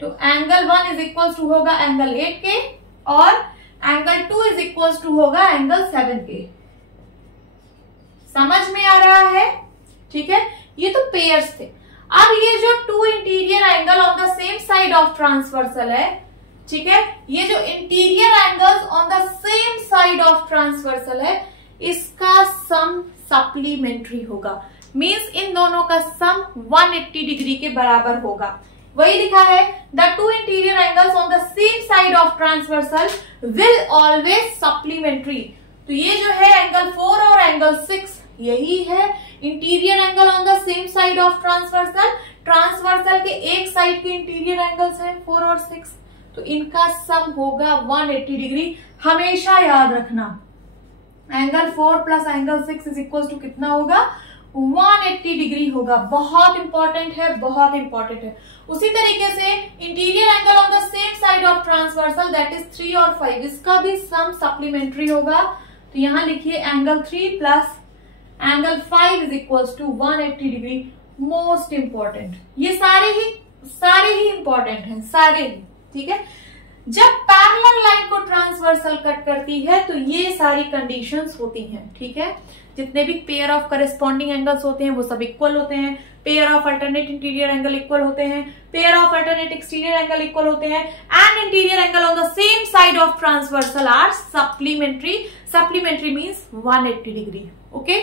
तो एंगल 1 इज इक्वल टू होगा एंगल 8 के और एंगल 2 इज इक्वल टू होगा एंगल 7 के। समझ में आ रहा है? ठीक है, ये तो पेयर्स थे। अब ये जो 2 interior angle on the same side of transversal है, ठीक है, ये जो interior angles on the same side of transversal है, इसका सम सप्लीमेंट्री होगा। मींस इन दोनों का सम 180 डिग्री के बराबर होगा। वही लिखा है, the 2 interior angles on the same side of transversal will always supplementary. तो ये जो है एंगल 4 और एंगल 6 यही है interior angle on the same side of transversal. Transversal के एक साइड के इंटीरियर एंगल्स हैं 4 और 6, तो इनका सम होगा 180 डिग्री। हमेशा याद रखना, angle 4 plus angle 6 is equal to कितना होगा? 180 डिग्री होगा। बहुत इंपॉर्टेंट है, बहुत इंपॉर्टेंट है। उसी तरीके से interior angle on the same side of transversal that is 3 और 5, इसका भी सम सप्लीमेंट्री होगा। तो यहां लिखिए angle 3 plus angle 5 is equals to 180 degree. Most important, ये सारे ही इंपॉर्टेंट हैं, सारे ही। ठीक है, जब पैरेलल लाइन को ट्रांसवर्सल कट करती है तो ये सारी कंडीशंस होती हैं। ठीक है, जितने भी पेयर ऑफ करेस्पॉन्डिंग एंगल्स होते हैं वो सब इक्वल होते हैं, pair of alternate interior angle equal होते हैं, pair of alternate exterior angle equal होते हैं, and interior angle on the same side of transversal are supplementary. Supplementary means 180 degree. Okay,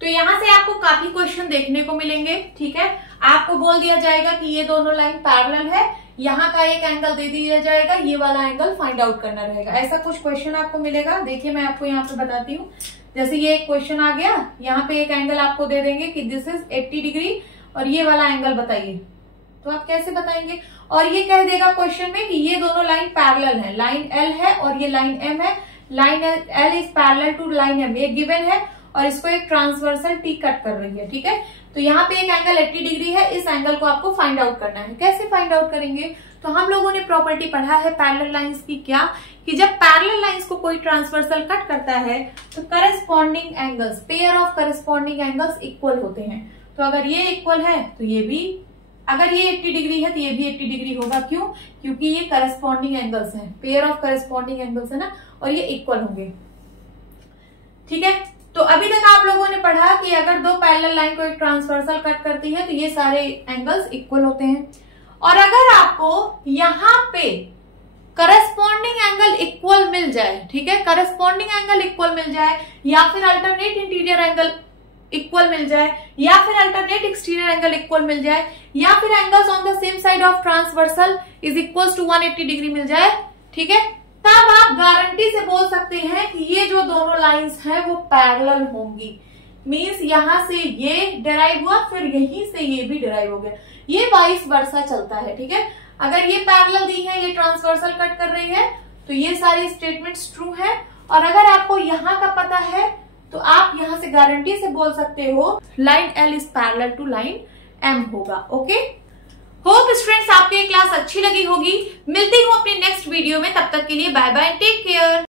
तो यहां से आपको काफी क्वेश्चन देखने को मिलेंगे। ठीक है, आपको बोल दिया जाएगा कि ये दोनों लाइन पैरेलल है, यहाँ का एक एंगल दे दिया जाएगा, ये वाला एंगल फाइंड आउट करना रहेगा। ऐसा कुछ क्वेश्चन आपको मिलेगा। देखिए मैं आपको यहाँ पे बताती हूँ। जैसे ये एक क्वेश्चन आ गया, यहाँ पे एक एंगल आपको दे देंगे कि दिस इज 80 डिग्री और ये वाला एंगल बताइए, तो आप कैसे बताएंगे? और ये कह देगा क्वेश्चन में कि ये दोनों लाइन पैरेलल है, लाइन एल है और ये लाइन एम है, line L is parallel to line M, ये गिवन है और इसको एक ट्रांसवर्सल टी कट कर रही है। ठीक है, तो यहाँ पे एक एंगल 80 डिग्री है, इस एंगल को आपको फाइंड आउट करना है। कैसे फाइंड आउट करेंगे? तो हम लोगों ने प्रॉपर्टी पढ़ा है पैरेलल लाइंस की, क्या कि जब पैरेलल लाइंस को कोई ट्रांसवर्सल कट करता है तो corresponding angles, pair of corresponding angles equal होते हैं। तो अगर ये इक्वल है तो ये भी, अगर ये 80 डिग्री है तो ये भी 80 डिग्री होगा। क्यों? क्योंकि ये करस्पॉन्डिंग एंगल्स हैं, पेयर ऑफ करस्पॉन्डिंग एंगल्स है ना, और ये इक्वल होंगे। ठीक है, तो अभी तक आप लोगों ने पढ़ा कि अगर दो पैरेलल लाइन को एक ट्रांसवर्सल कट करती है तो ये सारे एंगल्स इक्वल होते हैं। और अगर आपको यहां पे करस्पॉन्डिंग एंगल इक्वल मिल जाए, ठीक है, करस्पॉन्डिंग एंगल इक्वल मिल जाए, या फिर अल्टरनेट इंटीरियर एंगल इक्वल मिल जाए, या फिर अल्टरनेट एक्सटीरियर एंगल इक्वल मिल जाए, या फिर angles on the same side of transversal is equals to 180 degree मिल जाए, ठीक है, तब आप गारंटी से बोल सकते हैं कि ये जो दोनों लाइंस हैं वो पैरेलल होंगी। मींस यहां से ये डिराइव हुआ, फिर यहीं से ये भी डिराइव हो गया, ये वाइस वर्सा चलता है। ठीक है, अगर ये पैरेलल दी है, ये ट्रांसवर्सल कट कर रही है, तो ये सारी स्टेटमेंट्स ट्रू है। और अगर आपको यहाँ का पता है तो आप यहां से गारंटी से बोल सकते हो line L is parallel to line M होगा। ओके, होप स्टूडेंट्स आपको ये क्लास अच्छी लगी होगी। मिलती हूँ अपनी नेक्स्ट वीडियो में, तब तक के लिए बाय बाय, टेक केयर।